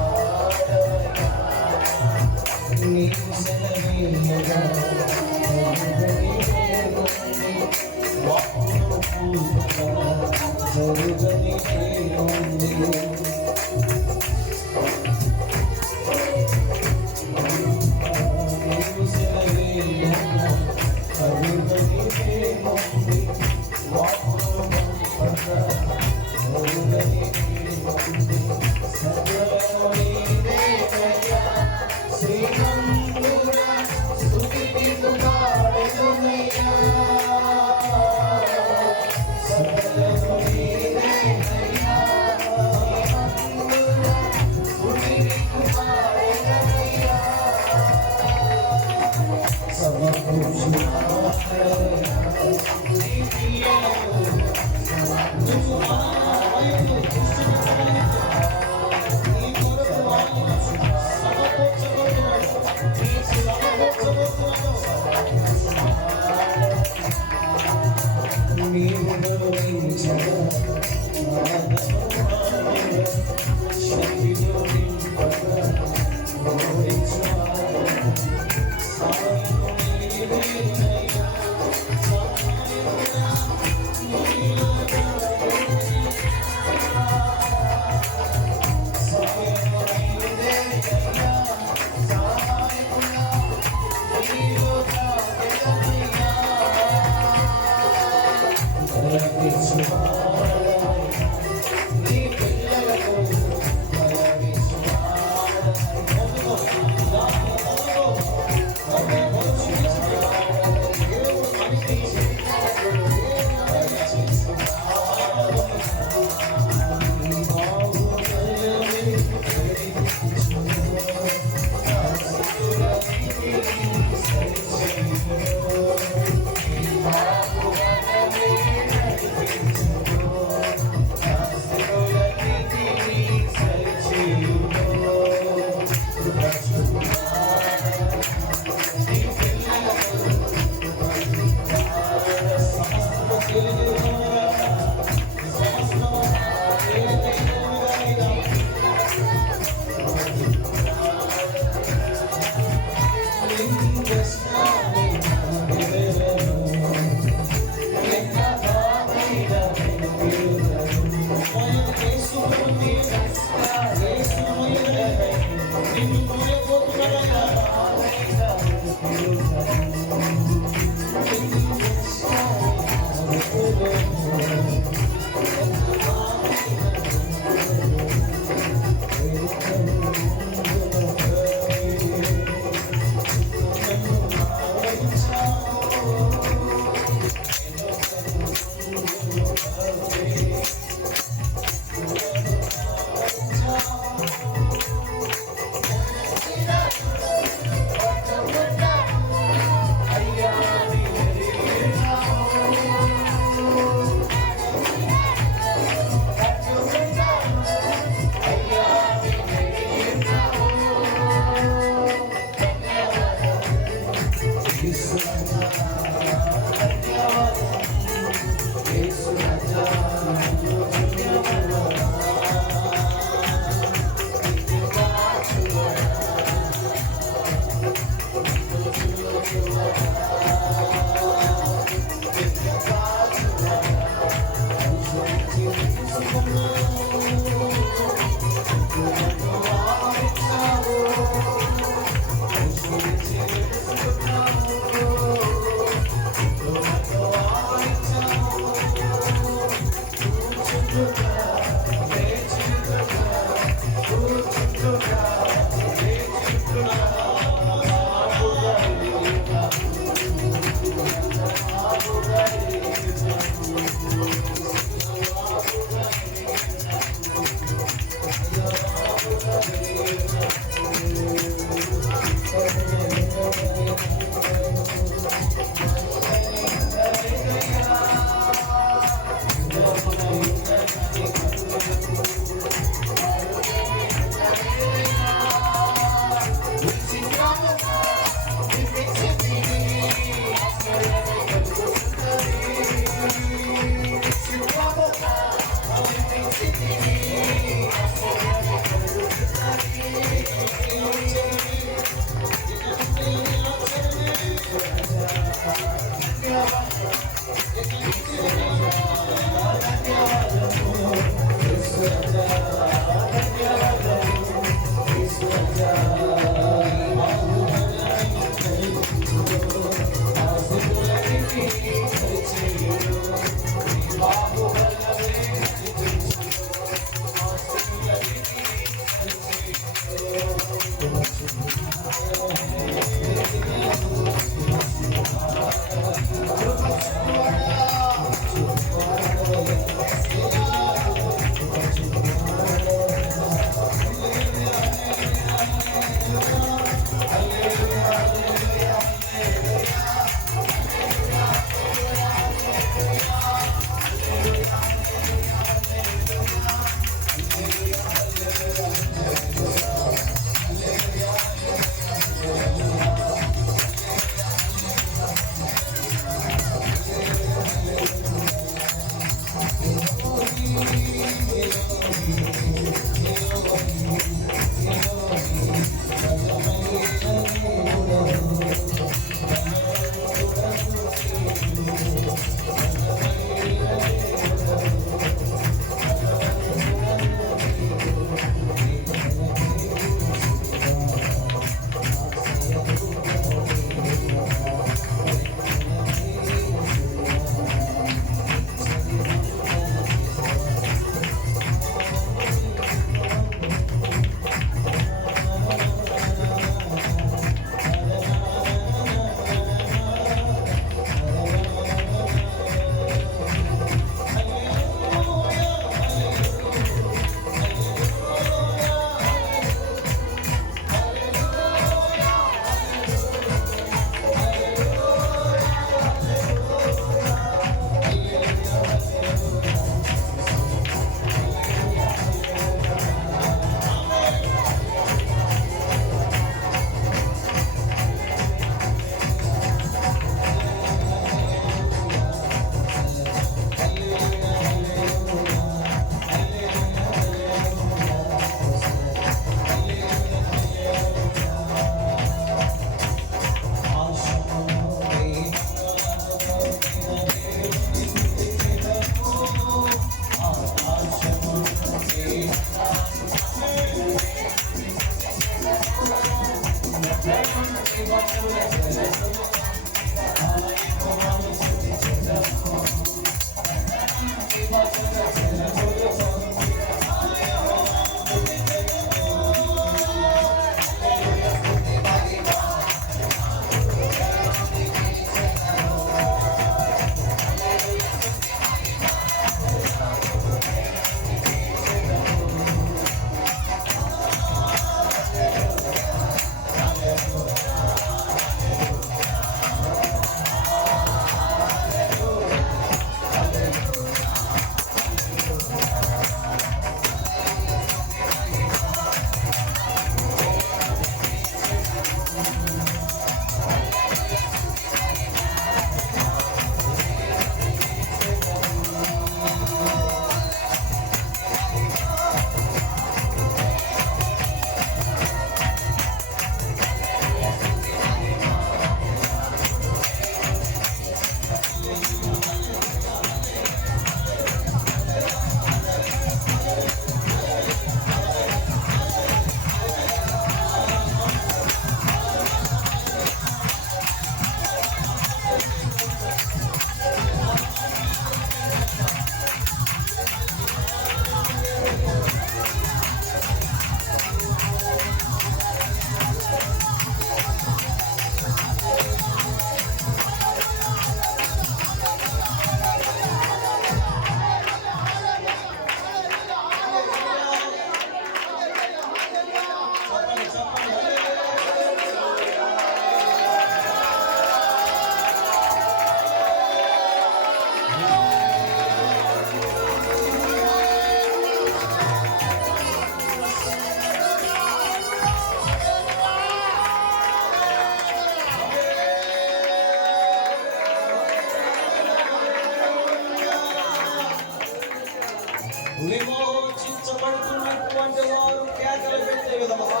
విమోచించబడుతున్నటువంటి వారు కేకలు పెట్టే విధముగా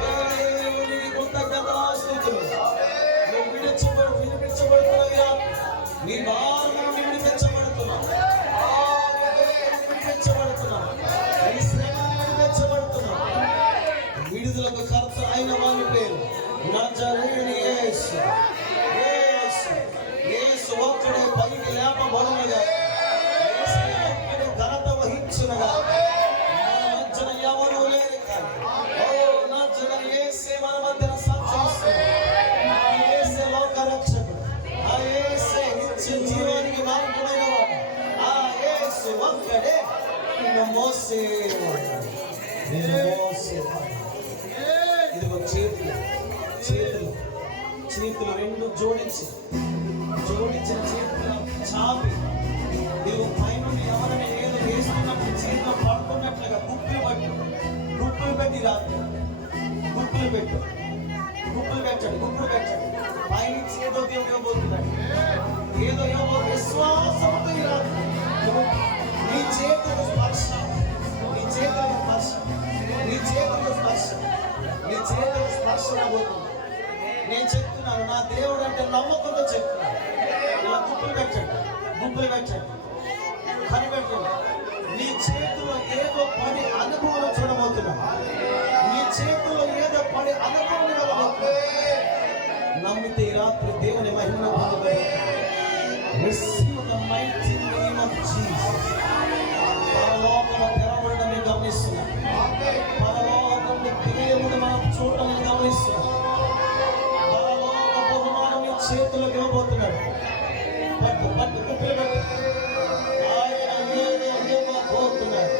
దేవునికి కృతజ్ఞతాస్తుతులు. నువ్వు విడిపించబడుతున్నవిగా నీ భారం నుండి విడిపించబడుతున్నావు, విడిపించబడుతున్నావు, నీ శ్రమ విడిపించబడుతున్నావు. విడుదలకు కర్త అయిన వాని పేరు నజరేయుని యేసు. యేసు ఒక్కడే పైకి లేపబడునుగా, యేసు ఒక్కడే ఘనత వహించునుగా. మన మధ్యన ఎవరూ లేరు కానీ నజరేయుని యేసే మన మధ్యన సంచరిస్తున్నాడు. ఆ యేసే లోక రక్షకుడు, ఆ యేసే నిత్య జీవానికి మార్గమైన వాడు. ఆ యేసు ఒక్కడే నిన్ను మోసేవాడు, నిన్ను మోసేవాడు. ఇదిగో చేతులు చేతులు చేతులు రెండు జోడించిన చేతులు చాపి, ఇదిగో పైనుండి ఎవరైనా ఏదో వేసుకున్నప్పుడు చేతిలో పడుకున్నట్లుగా గుప్పులు పెట్టి రాదు, గుప్పులు పెట్టండి. పైనుంచి ఏదో దేవుడు ఇవ్వబోతున్నాడు, ఏదో విశ్వాసంతో ఈ రాత్రి నీ చేతులు స్పర్శ, నీ చేతులు స్పర్శ రాబోతుంది. నేను చెప్తున్నాను, నా దేవుడు అంటే నమ్మకంతో చెప్తున్నాను. ఇలా గుప్పులు పెట్టండి, కనిపెట్టండి. నీ చేతిలో ఏదో పని అనుభవం చూడబోతున్నా, నీ చేతిలో ఏదో పని అనుభవం చూడబోతున్నా. నమ్మితే ఈ రాత్రి దేవుని మహిమను పొందుతారు. Receive the mighty name of Jesus. పరలోకము తెరవడమే గమనిస్తున్నా, పరలోకము దేవుడు మనం చూడటం గమనిస్తున్నా. పరలోక బహుమానం నీ చేతులకు ఇవ్వబోతున్నాడు. పట్టు గుప్పిలు పెట్టు. ఆయన ఏదో ఇవ్వబోతున్నాడు.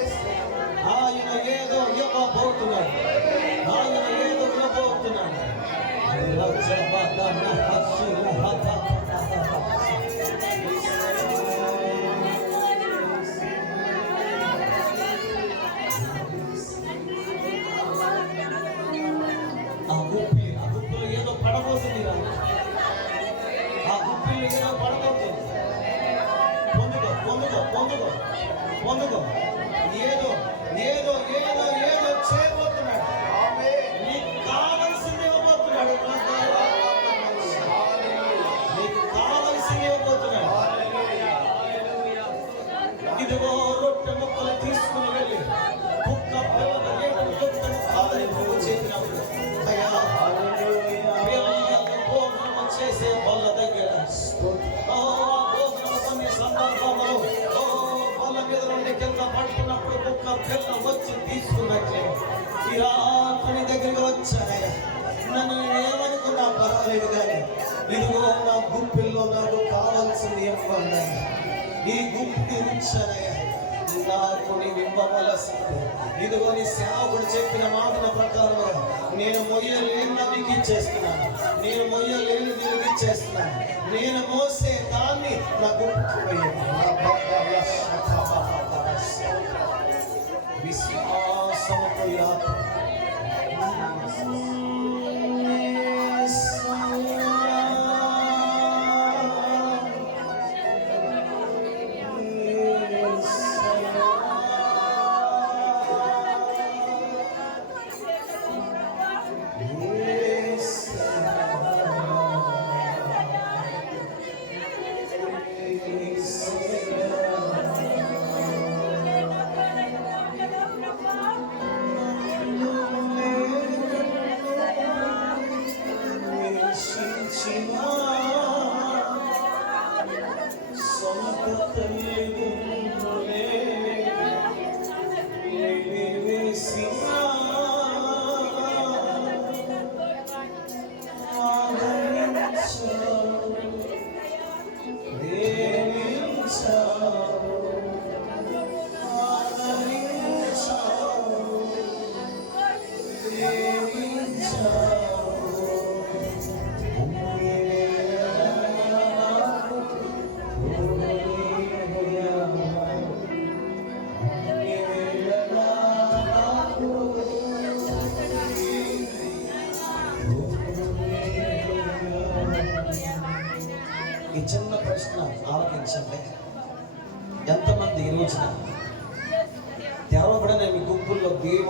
ఆ గుప్పిలో ఏదో పడబోతుంది. ఆ గుప్పిలో ఏదో పడబోతుంది. పొందుకో. ఏదో చేయబోతున్నాడు. నీకు కావలసింది ఇవ్వబోతున్నాడు. ఇదిగో రొట్టె ముక్కలు తీసుకుని వెళ్ళి కుక్క చేసినప్పుడు భోజనం చేసే వాళ్ళ దగ్గర సందర్భంలో వాళ్ళ మీద నుండి కింద పడుతున్నప్పుడు కుక్క పిల్ల వచ్చి తీసుకున్నట్లే ఈ రాత్రి దగ్గరికి వచ్చానయ్యా. నన్ను ఏమనుకున్నా పర్వాలేదు కానీ ఇదిగో నా గుంపుల్లో నాకు కావాల్సింది ఇవ్వండి. ఈ గుంపు ఇచ్చానయ్యా, నాకు నీవు ఇవ్వవలసింది. ఇదిగో నీ సేవకుడు చెప్పిన మాటల ప్రకారం నేను మొయ్యలేని నీకు ఇచ్చేస్తున్నాను, నేను మోసే దాన్ని నా గుంపుకు విశ్వాసంతో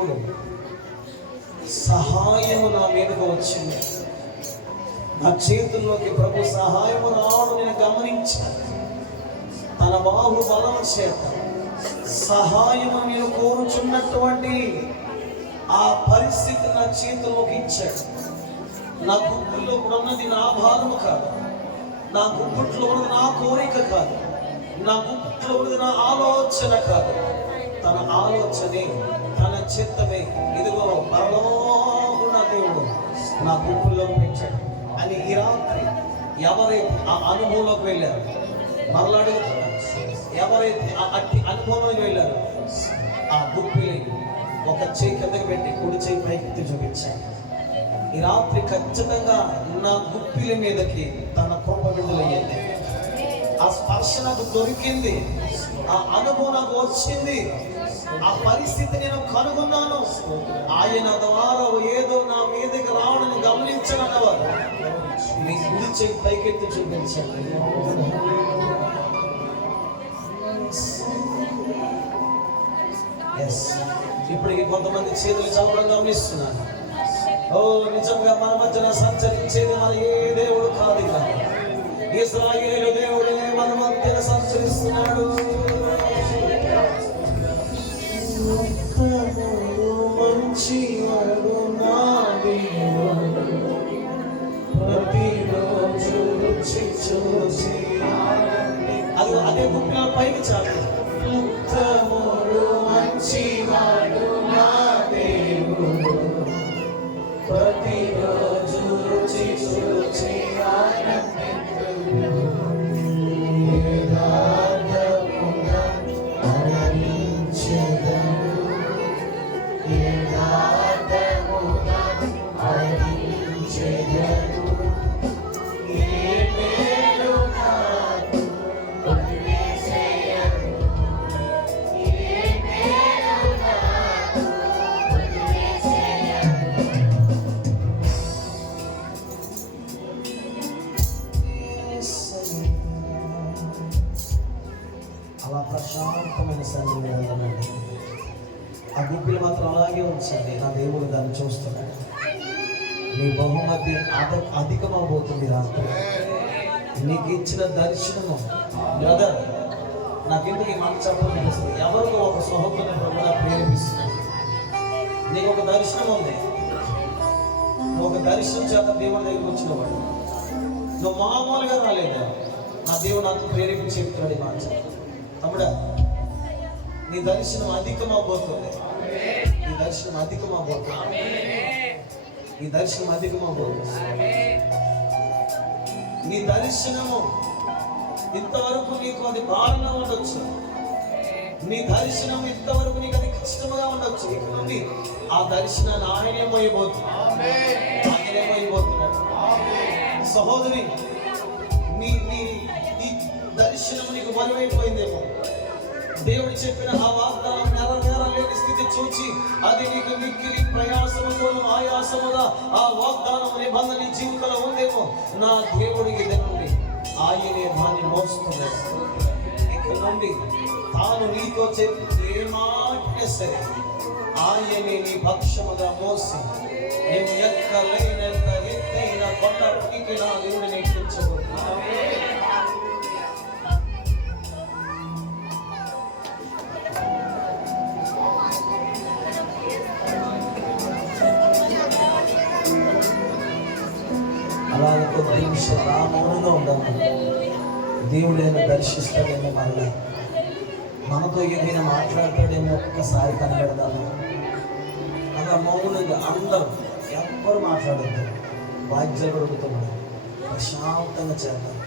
దేవుడు సహాయము నా మీదకు వచ్చింది. నా చేతుల్లోకి ప్రభు సహాయము రావడం నేను గమనించాను. తన బాహు బలము చేత సహాయము నేను కోరుచున్నటువంటి ఆ పరిస్థితి నా చేతుల్లోకి ఇచ్చాడు. నా గుంపుల్లో ఉన్నది నా భారము కాదు, నా గుంపుట్లో ఉన్నది నా కోరిక కాదు, నా గుంపుట్లో ఉన్నది నా ఆలోచన కాదు. తన ఆలోచనే, తన చిత్తమే ఇదిగో పరలోకున్న దేవుడు నా గుంపుల్లో పెట్టాడు అని ఈ రాత్రి ఎవరైతే ఆ అనుభవంలోకి వెళ్ళారు, మరలా అడుగుతున్నారు, ఎవరైతే ఆ అట్టి అనుభవంలోకి వెళ్ళారు ఆ గుప్పిని ఒక చేయి కిందకి పెట్టి కుడి చేయి పైకి చూపించాను. ఈ రాత్రి ఖచ్చితంగా నా గుప్పిల మీదకి తన కృప విడుదలయ్యింది. ఆ స్పర్శ నాకు దొరికింది, ఆ అనుభవం నాకు వచ్చింది, ఆ పరిస్థితి నేను కనుగొన్నాను. ఆయన ద్వారా ఏదో నా మీదకి రావడానికి గమనించనన్నవారు మీ గుడి చేయి పైకెత్తి చూపించండి. ఇప్పటికి కొంతమంది చేతులు చదవడం గమనిస్తున్నాను. ఓ నిజంగా మన మధ్యన సంచరించేది మన ఏ దేవుడు కాదు, ఇశ్రాయేలు దేవుడే మన మధ్యన సంచరిస్తున్నాడు. మంచివాడు నా దేవుడు, ప్రతిరోజు రుచి చూసి అది అదే గుప్పిన పైకి చాలు. ఉత్తముడు మంచివాడు నా దేవుడు, ప్రతిరోజు రుచి చూసి అలా ప్రశాంతమైన సన్నిధిని ఉందనండి. ఆ గుప్పిలు మాత్రం అలాగే ఉంచండి. నా దేవుడు దాన్ని చూస్తున్నాడు. నీ బహుమతి అధికమవబోతుంది రాత్రి. నీకు ఇచ్చిన దర్శనము బ్రదర్, నాకెందుకు ఈ మాట చెప్పాలనిపిస్తుంది, ఎవరికో ఒక సహోదరుని ప్రభుత్వం ప్రేరేపిస్తున్నాడు. నీకు ఒక దర్శనం ఉంది, నువ్వు ఒక దర్శనం చేత దేవుని దగ్గరికి వచ్చినవాడు, నువ్వు మామూలుగా రాలేదా, నా దేవుడు నాతో ప్రేరేపించి చెప్తున్నాడు ఈ మాట. తమ్ముడా, నీ దర్శనం అధికమవబోతుంది, నీ దర్శనం అధికమవబోతుంది, నీ దర్శనం అధికమవబోతుంది. నీ దర్శనము ఇంతవరకు నీకు అది భారంగా ఉండొచ్చు, నీ దర్శనం ఇంతవరకు నీకు అది కష్టంగా ఉండొచ్చు. ఇక నుండి ఆ దర్శనాన్ని ఆయనే మోయబోతున్నాడు, ఆయనే మోయబోతున్నాడు. సహోదరి, నీ దర్శనం నీకు బలమైపోయిందేమో. దేవుడు చెప్పిన ఆ వాగ్దానం నెరవేరలేని స్థితి చూచి అది నీకు మిక్కిలి ప్రయాసముతో ఆయాసముగా ఆ వాగ్దానం నిబంధన నీ జీవితంలో ఉందేమో. నా దేవుడికి నుండి ఆయనే దాన్ని మోస్తున్నాడు. ఇక్కడ నుండి తాను నీతో చెప్పి ఏ మాట సరే ఆయనే నీ పక్షముగా మోసి నేను ఎక్కలేనంత ఎత్తైన కొండపైకి నా దేవుడిని ఎక్కించబోతున్నాను. అలాగే కొద్ది నిమిషాలు ఆ మౌనంగా ఉండాలి. దేవుడు ఏమైనా దర్శిస్తాడేమో, మళ్ళీ మనతో ఏదైనా మాట్లాడతాడేమో, ఒక్కసారి కనబెడదాము. అలా మౌనంగా అందరూ ఎవ్వరు మాట్లాడద్దు, వాద్యాలు పడుకుతున్నాడు, ప్రశాంతంగా చేద్దాం.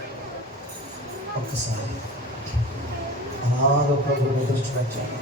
ఒక్కసారి అలాగ ప్రభువుని దృష్టి పెట్టాలి.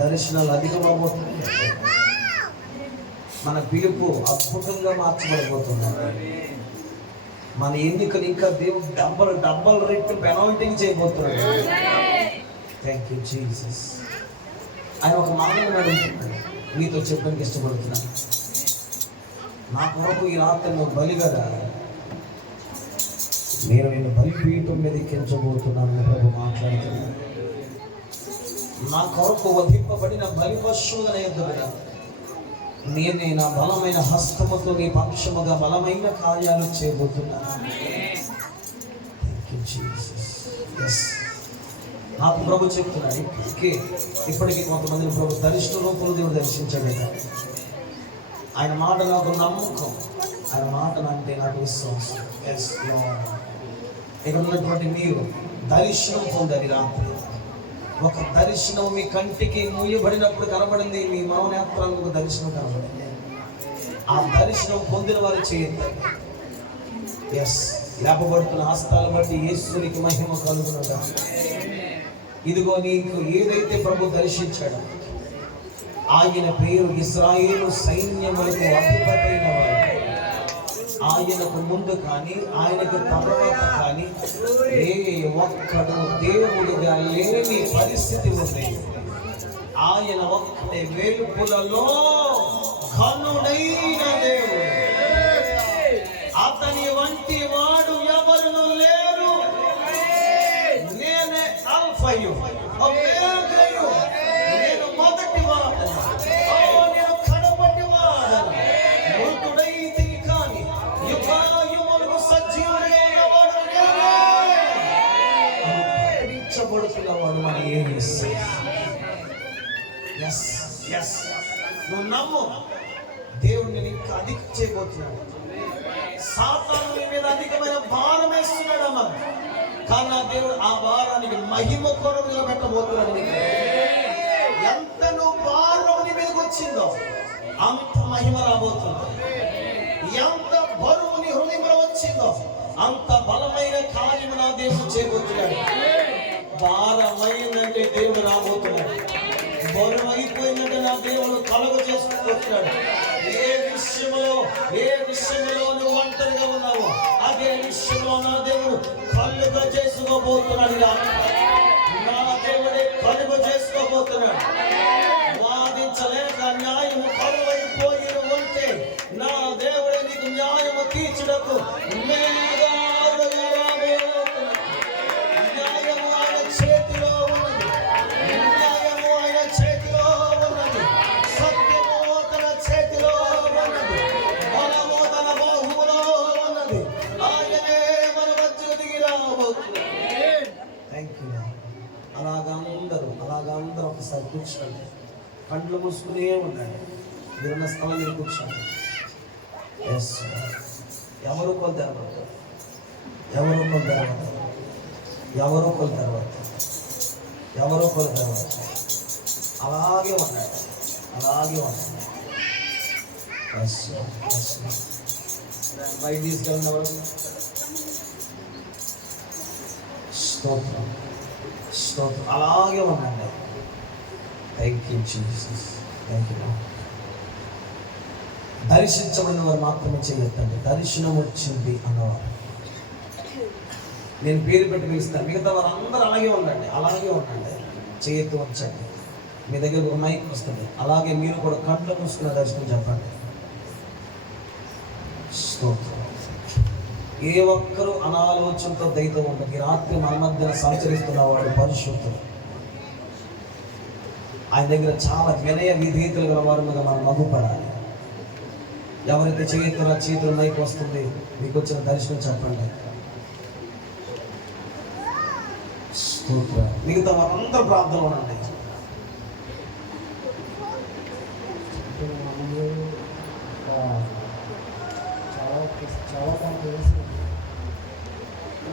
దర్శనాలు అధికమవుతున్నాయి. మన పిలుపు అద్భుతంగా మార్చబడిపోతున్నాయి. మన ఎన్నికలు ఇంకా దేవుడు డబ్బల్ రెట్టు పెనాల్టింగ్ చేయబోతున్నాడు. Thank you Jesus. ఆయన ఒక మాటను అడుగుతున్నాడు, నీతో చెప్పడానికి ఇష్టపడుతున్నాను. నా కొరకు ఈ రాత్రి నువ్వు బలిగా రా, నేను నిన్ను బలిపీఠం మీద ఎక్కించబోతున్నాను ప్రభు మాట్లాడుతున్నాను. నా కొరకు వధింపబడిన బలి పశువుల ఎదురుగా నేనే నా బలమైన హస్తముతో నీ పక్షముగా బలమైన కార్యాలు చేయబోతున్నాను. నాకు ప్రభు చెప్తున్నాడు. ఇప్పటికీ కొంతమందిని ప్రభు దర్శన రూపంలో దేవుడు దర్శించాడు. ఆయన మాట నాకు నమ్మకం, ఆయన మాట అంటే నాకు విశ్వాసం. ఇక్కడ ఉన్నటువంటి మీరు దర్శనం పొందాలి. రాత్రి ఒక దర్శనం మీ కంటికి మూయబడినప్పుడు కనబడింది, మీ మనోనేత్రాలకు ఒక దర్శనం కనబడింది. ఆ దర్శనం పొందిన వారు చేయండి. లేపబడుతున్న హస్తాలు బట్టి యేసునికి మహిమ కలుగునగా. ఇదిగో నీకు ఏదైతే ప్రభు దర్శించాడో ఆయన పేరు ఇశ్రాయేలు సైన్యములకు అధిపతైన వాడు. ఆయనకు ముందు కానీ ఆయనకు తర్వాత కానీ ఏ ఒక్కడు దేవుడుగా లేని పరిస్థితి ఉంది. ఆయన ఒక్కటే వేలుపులలో ఘనుడైన దేవుడు. అతని వంటి వాడు ఎవరు లేరు. నేనే అల్ఫయు ఒమేగాయు, నేను మొదటి వాడను, నేను కడపటి వాడను. మృతుడైతే కానీ యుగాయుములకు సజీవుడైన వాడు నేనే. ప్రకటించబడుతున్నవాడు మన యేసు. నువ్వు నమ్ము, దేవుడిని ఇంకా అధిక చేయబోతున్నాడు. సాతాను నీ మీద అధికమైన భారం వేస్తున్నాడమ్మా, కానీ నా దేవుడు ఆ భారానికి మహిమ కొరకు నిలబెట్టబోతున్నాడు. ఎంత నువ్వు భారం నీ మీదకి వచ్చిందో అంత మహిమ రాబోతుంది. ఎంత బరువు నీ హృదయంలో వచ్చిందో అంత బలమైన కార్యము నా దేవుడు చేయబోతున్నాడు. భారమైందంటే దేవుడు రాబోతున్నాడు. బరువు అయిపోయిందంటే నా దేవుడు కలుగు చేసుకుంటున్నాడు. ఏ విషయంలో నువ్వు ఒంటరిగా ఉన్నావు, అదే విషయంలో నా దేవుడు కలుగ చేసుకోబోతున్నాడు. నా దేవుడే కలుగ చేసుకోబోతున్నాడు. వాదించలేక న్యాయము కరువైపోయిన ఉంటే నా దేవుడే నీకు న్యాయము తీర్చుటకు మేఘాలుగా రాబోతున్నాడు. న్యాయము ఆయన చేతిలో ఉన్నది. న్యాయము ఆయన చేతిలో ఉన్నది. సత్యము తన చేతిలో ఉన్నది. బలము తన బాహువులో ఉన్నది. ఆయనే మన మధ్య దిగి రాబోతున్నాడు. Thank you. అలాగా అందరూ ఒకసారి కూర్చోండి. కళ్ళు మూసుకునే ఉండండి. మీరున్న స్థలం మీరు కూర్చోండి. ఎవరు కొలు అలాగే ఉండండి. బయట తీసుకెళ్ళిన ఎవరు? స్తోత్రం. అలాగే ఉండండి. Thank you Jesus. Thank you. దర్శించబడిన వారు మాత్రమే చేయొద్దండి. దర్శనం వచ్చింది అన్నవారు నేను పేరు పెట్టి పిలుస్తాను. మిగతా వారు అందరూ అలాగే ఉండండి. చేయొద్దు వచ్చండి. మీ దగ్గర ఒక మైక్ వస్తుంది. అలాగే మీరు కూడా కళ్ళు మూసుకున్న దర్శనం చెప్పండి. స్తోత్రం. ఏ ఒక్కరూ అనాలోచనతో దయతో ఉండదు. ఈ రాత్రి మన మధ్యన సంచరిస్తున్న వాడు పరిశుద్ధుడు. ఆయన దగ్గర చాలా వినయ విధేయతలు గల వారి మీద మనం నవ్వుపడాలి. ఎవరైతే చేతుల మైక్ వస్తుంది, మీకు వచ్చిన దర్శనం చెప్పండి. మిగతా వారందరూ ప్రార్థనలో ఉండండి. చాలా పని చేసి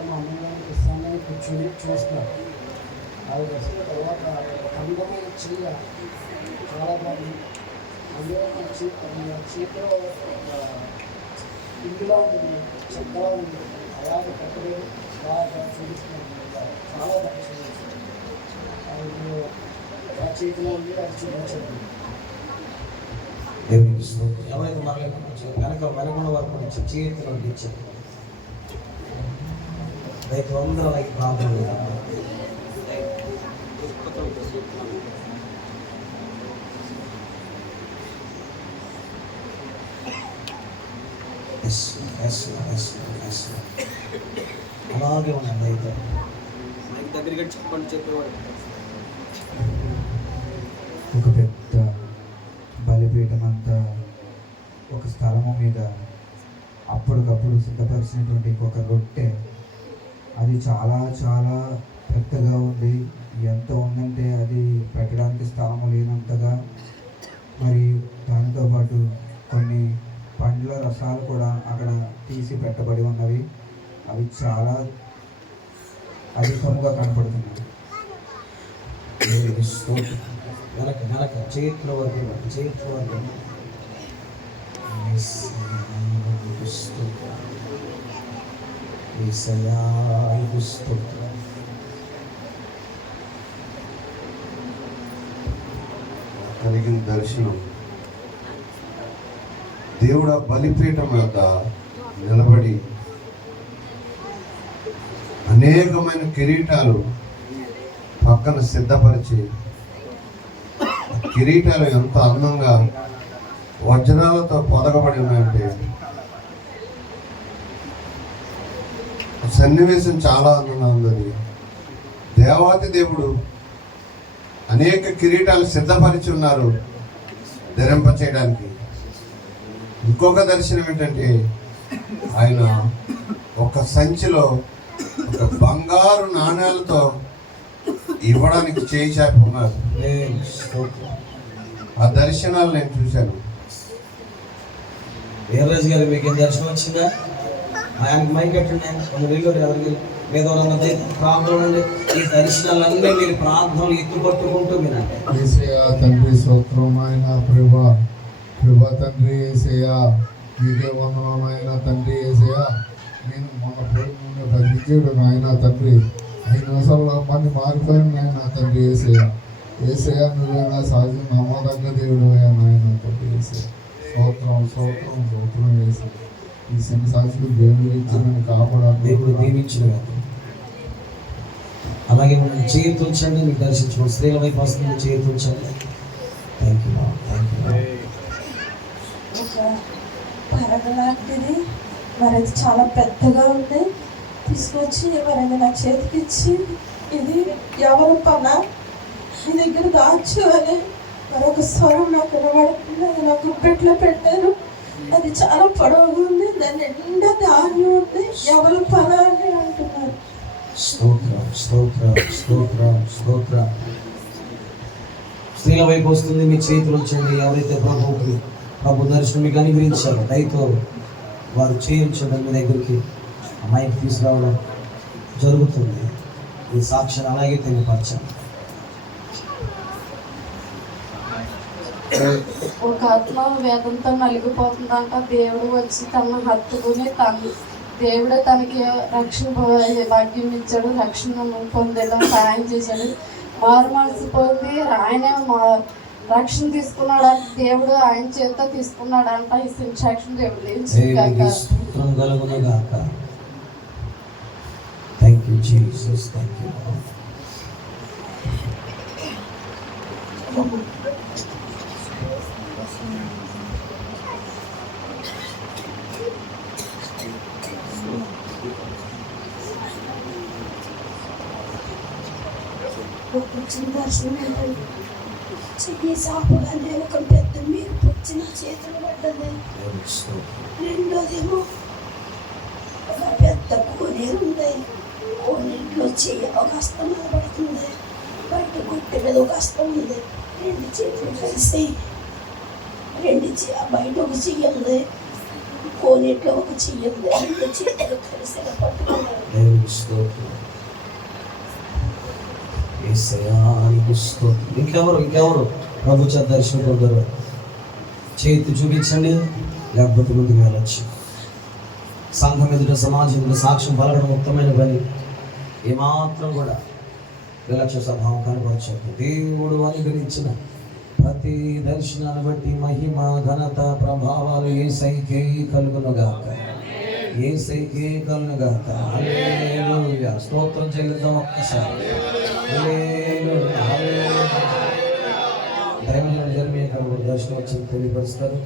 మా అమ్మగారికి ఇస్తామని కూర్చొని చూస్తున్నారు. అది వస్తున్న తర్వాత అందమైన చీర చాలా బాగుంది. అందులో చీరలో ఇందులో ఉంటుంది, చక్కగా ఉంది. అలాగే కట్టలేదు బాగా చూపిస్తున్నాను. చాలా బాగా చూపిస్తుంది. ఆ చేతిలో ఉంది అది చూపించండి. దేవునికి స్తోత్రం. ఎవరైతే మరలేకుండా వెనకున్న వారు కూడా చేతిలో ఇచ్చారు. రైతు అందరూ అలాగే ప్రార్థన చేద్దాం. అలాగే ఉన్నాడు రైతు. దగ్గరికి చెప్పండి చెప్పేవాడు. ఒక పెద్ద బలిపీఠం అంతా ఒక స్థలము మీద అప్పటికప్పుడు సిద్ధపరిచినటువంటి ఇంకొక రొట్టె, అది చాలా చాలా పెద్దగా ఉంది. ఎంత ఉందంటే అది పెట్టడానికి స్థలము లేనంతగా. మరి దానితో పాటు కొన్ని పండ్ల రసాలు కూడా అక్కడ తీసి పెట్టబడి ఉన్నవి. అవి చాలా అధికముగా కనపడుతున్నాయి. వెనక చేతిలో వరకు కలిగిన దర్శనం, దేవుడు ఆ బలిపీఠం వద్ద నిలబడి అనేకమైన కిరీటాలు పక్కన సిద్ధపరిచి, కిరీటాలు ఎంత అందంగా వజ్రాలతో పొదగబడి ఉన్నాయంటే సన్నివేశం చాలా అందంగా ఉన్నది. దేవాతి దేవుడు అనేక కిరీటాలు సిద్ధపరిచి ఉన్నారు ధరింప చేయడానికి. ఇంకొక దర్శనం ఏంటంటే ఆయన ఒక సంచిలో ఒక బంగారు నాణ్యాలతో ఇవ్వడానికి చేయి చాపి ఉన్నారు. ఆ దర్శనాలు నేను చూశాను. వీర్రాజు గారు మీకు ఏం దర్శనం వచ్చిందా? ఆయనకి మైక్ ఎట్టండి. ఎవరికి వేదవాళ్ళందరూ ప్రార్థన అండి. ఈ దర్శనాలన్నీ మీరు ప్రార్థనలు ఎత్తుపట్టుకుంటూ వినండి. తండ్రి స్తోత్రం ఆయన ప్రభా తండ్రి యేసయ్యా, మీకే వందనమైన తండ్రి యేసయ్యా. నేను మొన్న పోయి బతికేడు నాయన తండ్రి, 5 నిమిషాల్లో మంది మారిపోయాను నాయన తండ్రి యేసయ్యా. నువ్వేనా సహజం నమ్మదగ్గ దేవుడు నాయన తండ్రి యేసయ్యా. స్తోత్రం వేసి ఈ చిన్న సాక్షులు దేవుడు ఇచ్చి నన్ను కాపాడాలి. దేవుడు దీవించిన అలాగే మనం చేయించండి. మీకు దర్శించుకోండి. స్త్రీల వైపు వస్తుంది, చేయించండి. Thank you. ఒక పరగ లాంటిది, మరి అది చాలా పెద్దగా ఉంది. తీసుకొచ్చి మరి అది నా చేతికి ఇచ్చి, ఇది ఎవరు పన నీ దగ్గర దాచు అని మరొక స్వరం నాకు వినబడుతుంది. అది నా గుప్పెట్లో పెట్టారు. అది చాలా పొడవుగా ఉంది, దాని నిండా ధాన్యం ఉంది. ఎవరు పన అని అంటున్నారు. స్తోత్రం. స్త్రీల వైపు వస్తుంది, మీ చేతులు ఉంచండి. ఎవరైతే ప్రభు దర్శనం మీకు అనుగ్రహించారు రైతు వారు చేయించడం మీ దగ్గరికి అమ్మాయికి తీసుకురావడం జరుగుతుంది. ఈ సాక్ష్యాన్ని అలాగే తెలియపరచండి. ఒక ఆత్మ వేదంతో నలిగిపోతుందంట. దేవుడు వచ్చి తనను హత్తుకుని దేవుడే తనకి రక్షణ భాగ్యం ఇచ్చాడు. రక్షణ పొందడం సహాయం చేశాడు. మారు మనసు పొంది ఆయనే రక్షణ తీసుకున్నాడు. దేవుడు ఆయన చేత తీసుకున్నాడంట. ఈ సాక్ష్యం దేవుడు thank you Jesus. Thank you. వచ్చిన దర్శనం ఏంటంటే చెయ్యి సాపుగానే ఒక పెద్ద మీరు వచ్చిన చేతులు పడ్డది. రెండోదేమో ఒక పెద్ద కోనేరు ఉంది. కోనేరులో చెయ్యి ఒక హస్తం పడుతుంది. బయట గుట్టి మీద ఒక హస్తం ఉంది. 2 చేతులు కలిసి బయట ఒక చెయ్యి ఉంది, కోనేట్లో ఒక చెయ్యి ఉంది. 2 చేతులు కలిసి పట్టుకున్నారు. ఇంకెవరు ప్రభు చేత దర్శనం పొందరు? చేతి చూపించండి, లేకపోతే ముందుకు వెళ్ళచ్చు. సంఘం ఎదుట, సమాజం ఎదుట సాక్ష్యం పలకడం ఉత్తమైన పని. ఏమాత్రం కూడా నిర్లక్ష్య స్వభావం కనబరచొద్దు. దేవుడు అనుగ్రహించిన ప్రతి దర్శనాన్ని బట్టి మహిమ ఘనత ప్రభావాలు యేసయ్యకే కలుగునుగాక, యేసయ్యకే కలుగునుగాక. హల్లెలూయా. స్తోత్రం చెల్లిద్దాం ఒక్కసారి. హల్లెలూయా, హల్లెలూయా. దైవజనుడు జెర్మీయా గారు దర్శనం వచ్చి తెలియపరుస్తారు.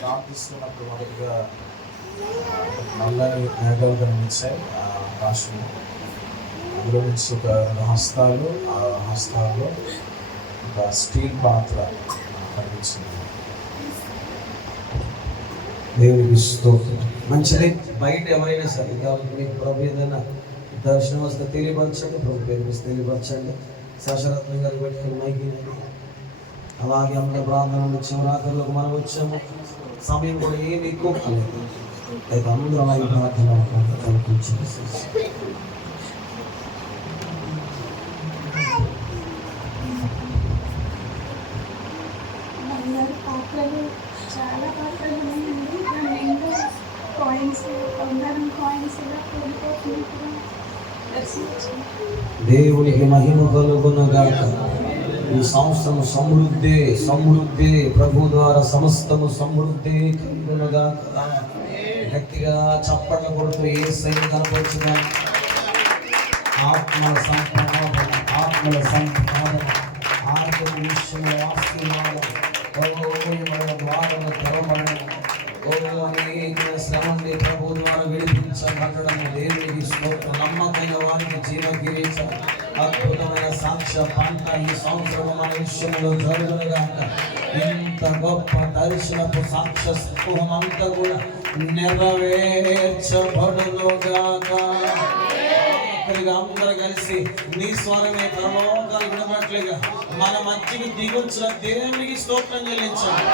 ప్రార్థిస్తున్నప్పుడు మొదటిగా నల్లని మేఘాలు కనిపించాయి రాష్ట్రంలో. అందులో నుంచి ఒక హస్తాలు, ఆ హస్తాల్లో ఒక స్టీల్ పాత్ర కనిపించింది. దేవునికి స్తోత్రం. మంచిది. బయట ఎవరైనా సరే మీకు ప్రభు ఏదైనా దర్శనం వస్తే తెలియపరచండి, ప్రభు పేరు తెలియపరచండి. శశరత్నం గారు పెట్టుకుని మైకినండి. అలాగే అమ్మ ప్రార్థన వచ్చాము, రాత్రులకు మనం వచ్చాము. సమయం కూడా ఏమి ఎక్కువ కాలేదు. అయితే అందరూ అలాగే ప్రార్థన కనిపించింది. పాత్రలు చాలా పాత్రలు ఉన్నాయండి. దాంట్లో కాయిన్స్, బంగారం కాయిన్స్ ఇలా కొనుక్కోకుండా దర్శించాను. దేవునికి మహిమ కలుగునుగాక. ఈ సంవత్సరం సమృద్ధి సమృద్ధి ప్రభు ద్వారా సమస్తము సమృద్ధి కలుగునుగాక. గట్టిగా చప్పట్ల కొడుతూ యేసయ్యను కనపరచుదాం. ఆత్మల సంపాదన, ఆత్మల సంపాదన, ఆత్మ విషయంలో ఆశీర్వాదం, ద్వారము తెరవబడడం, అనేక శ్రమని ప్రభు ద్వారా విడిపించబడడం. దేవునికి స్తోత్రం. నమ్మకమైన వారికి జీవకిరీటం, అద్భుతమైన సాక్ష్య పంట ఈ సంవత్సరం మన విషయంలో జరుగునుగాక. ఇంత గొప్ప దర్శనపు సాక్ష్య సమూహం అంతా కూడా నెరవేర్చబడునుగాక. అందరూ కలిసి నీ స్వరమే పరలోకాలు వినబట్లేగా మన మధ్యకి దిగొచ్చిన దేవునికి స్తోత్రం చెల్లించాలి.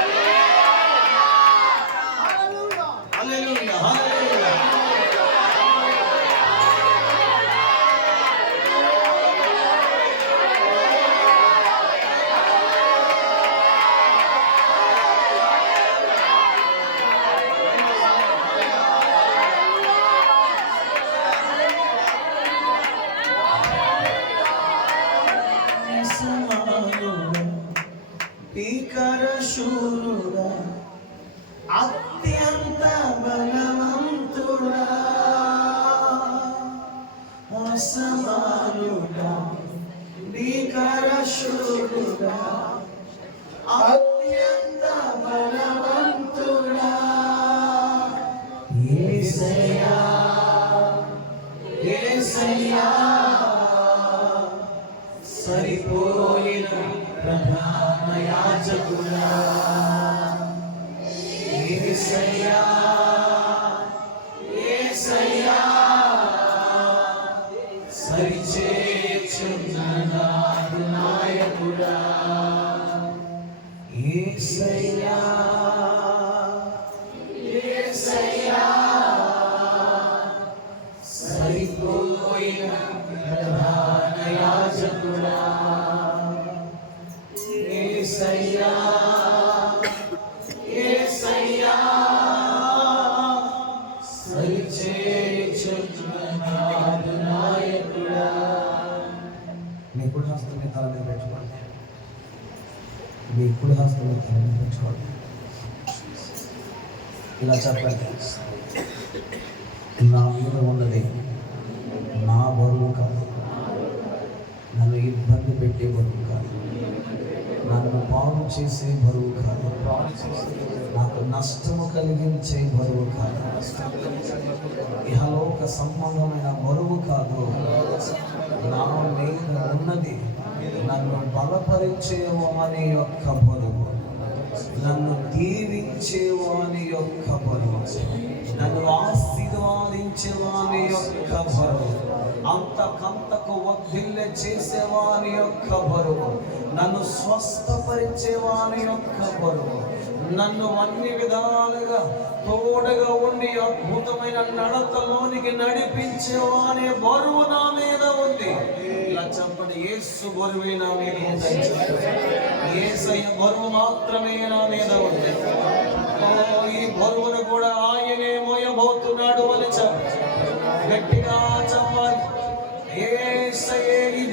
హల్లెలూయా, హల్లెలూయా. భీకరశూరుడా, అత్యంత బలవంతుడా, అసమానుడా, భీకరశూరుడా, అత్యంత బలవంతుడా, యేసయ్యా, యేసయ్యా, సరిపోయిన ప్రధాన యాజకుడా, యేసయ్యా, యేసయ్యా, సరిచేర్చున్న నాదు నాయకుడా, యేసయ్యా, యేసయ్యా, సరిపోయిన ప్రధాన యాజకుడా, యేసయ్యా, యేసయ్యా, సరిచేర్చున్న నాదు నాయకుడా. మీ కుడి హస్తం మీ తల మీద పెట్టుకోండి. మీ కుడి హస్తం మీ తల మీద పెట్టుకోండి. ఇలా చెప్పండి, నా మీద ఉన్నది నా బరువు కాదు, నన్ను ఇబ్బంది పెట్టే బరువు కాదు, నన్ను పాడు చేసే బరువు కాదు, నాకు నష్టము కలిగించే బరువు కాదు, ఇహలోక సంబంధమైన బరువు కాదు. నా మీద ఉన్నది నన్ను బలపరిచే వాని యొక్క బరువు, నన్ను దీవించే వాని యొక్క బరువు, నన్ను ఆశీర్వాదించే వాని యొక్క బరువు, అంతకంతకు వర్ధిల్లె చేసేవాని యొక్క బరువు, నన్ను స్వస్థపరిచేవాని యొక్క బరువు, నన్ను అన్ని విధాలుగా తోడుగా ఉండి అద్భుతమైన నడతలోనికి నడిపించేవాని బరువు నా మీద ఉంది. ఇలా చెప్పండి, యేసు బరువే నా మీద ఉంది. యేసయ్య బరువు మాత్రమే నా మీద ఉంది. ఈ బరువును కూడా ఆయనే మోయబోతున్నాడు అని చెప్పి గట్టిగా చెప్పాలి.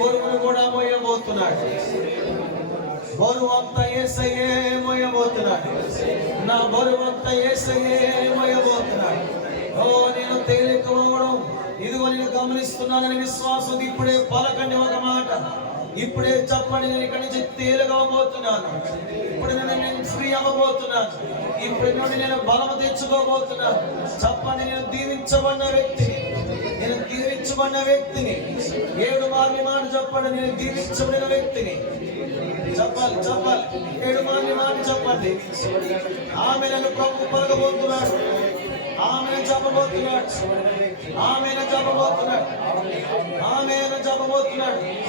బరువును కూడా మోయబోతున్నాడు. బరువు అంతా యేసయ్యే మోయబోతున్నాడు. నా బరువు అంతా యేసయ్యే మోయబోతున్నాడు. ఓ నేను తేలికవడం ఇదిగో నేను గమనిస్తున్నానని విశ్వాసం ఇప్పుడే పలకండి ఒక మాట. ఇప్పుడే చెప్పండి, నేను ఇక్కడి నుంచి తేలికవబోతున్నాను. ఇప్పుడు నేను ఫ్రీ అవ్వబోతున్నాను. ఇప్పుడు నుండి నేను బలము తెచ్చుకోబోతున్నాను. చెప్పండి, నేను దీవించబడిన వ్యక్తిని. నేను దీవించబడిన వ్యక్తిని. 7 మార్లు మాట చెప్పండి, నేను దీవించబడిన వ్యక్తిని. చెప్పాలి 7 మార్లు మాట చెప్పండి. ఆమె నన్ను ప్రభు పలకబోతున్నాడు. ఆమెను చెప్పబోతున్నాడు.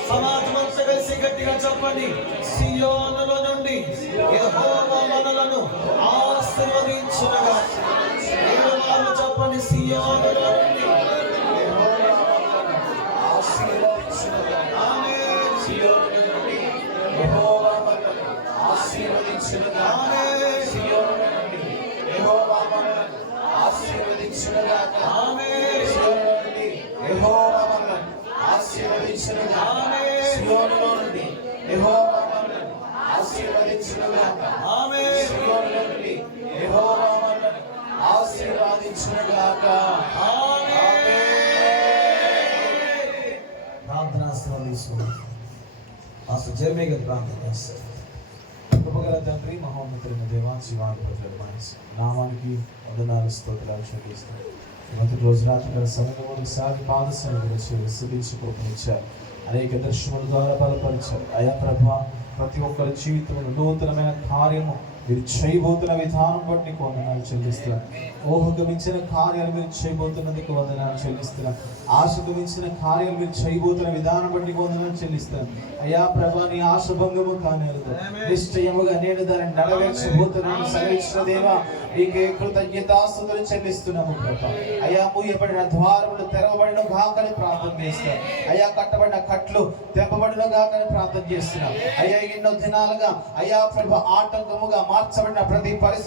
సమాజం అంతా కలిసి గట్టిగా చెప్పండి, సియోనులో నుండి యెహోవా మనలను ఆశీర్వదించునుగా. 7 మార్లు చెప్పండి, సియోనులో నుండి పాస్టర్ జెర్మీ గారు ప్రార్థన చేస్తారు. కృపగల తండ్రి, మహోన్నతులైన దేవా, శివాధిపతులకు మనసు నామానికి వందనాలు, స్తోత్రాలు చెల్లిస్తాం. మొదటి రోజు రాత్రి సమయంలో సాగి పాదశాలను శుద్ధించుకోనిచ్చారు. అనేక దర్శనముల ద్వారా బలపరిచారు. అయా ప్రభువా, ప్రతి ఒక్కరి జీవితంలో నూతనమైన కార్యము మీరు చేయబోతున్న విధానం బట్టి వందనాలు చెల్లిస్తున్నాం. ఊహకు మించిన కార్యాలు మీరు చేయబోతున్నందుకు వందనాలు చెల్లిస్తున్నాం. ఆశకు మించిన కార్యాలు మీరు చేయబోతున్న విధానం బట్టి వందనాలు చెల్లిస్తున్నాం. అయ్యా ప్రభా, నీ ఆశభంగము కానేరదు. నిశ్చయముగా నేను దాన్ని నెరవేర్చబోతున్నాను. సర్వేశ్వర దేవా, నీకే కృతజ్ఞతాస్తుతులు చెల్లిస్తున్నాము ప్రభా. అయ్యా, మూయబడిన ద్వారములు తెరవబడిన గాకని ప్రార్థన చేస్తాం. అయ్యా, కట్టబడిన కట్లు తెప్పబడిన గాకని ప్రార్థన చేస్తున్నాం. అయ్యా, ఎన్నో దినాలుగా అయ్యా ప్రభా ఆటంకముగా మార్చబడిన ప్రతి పరిస్థితి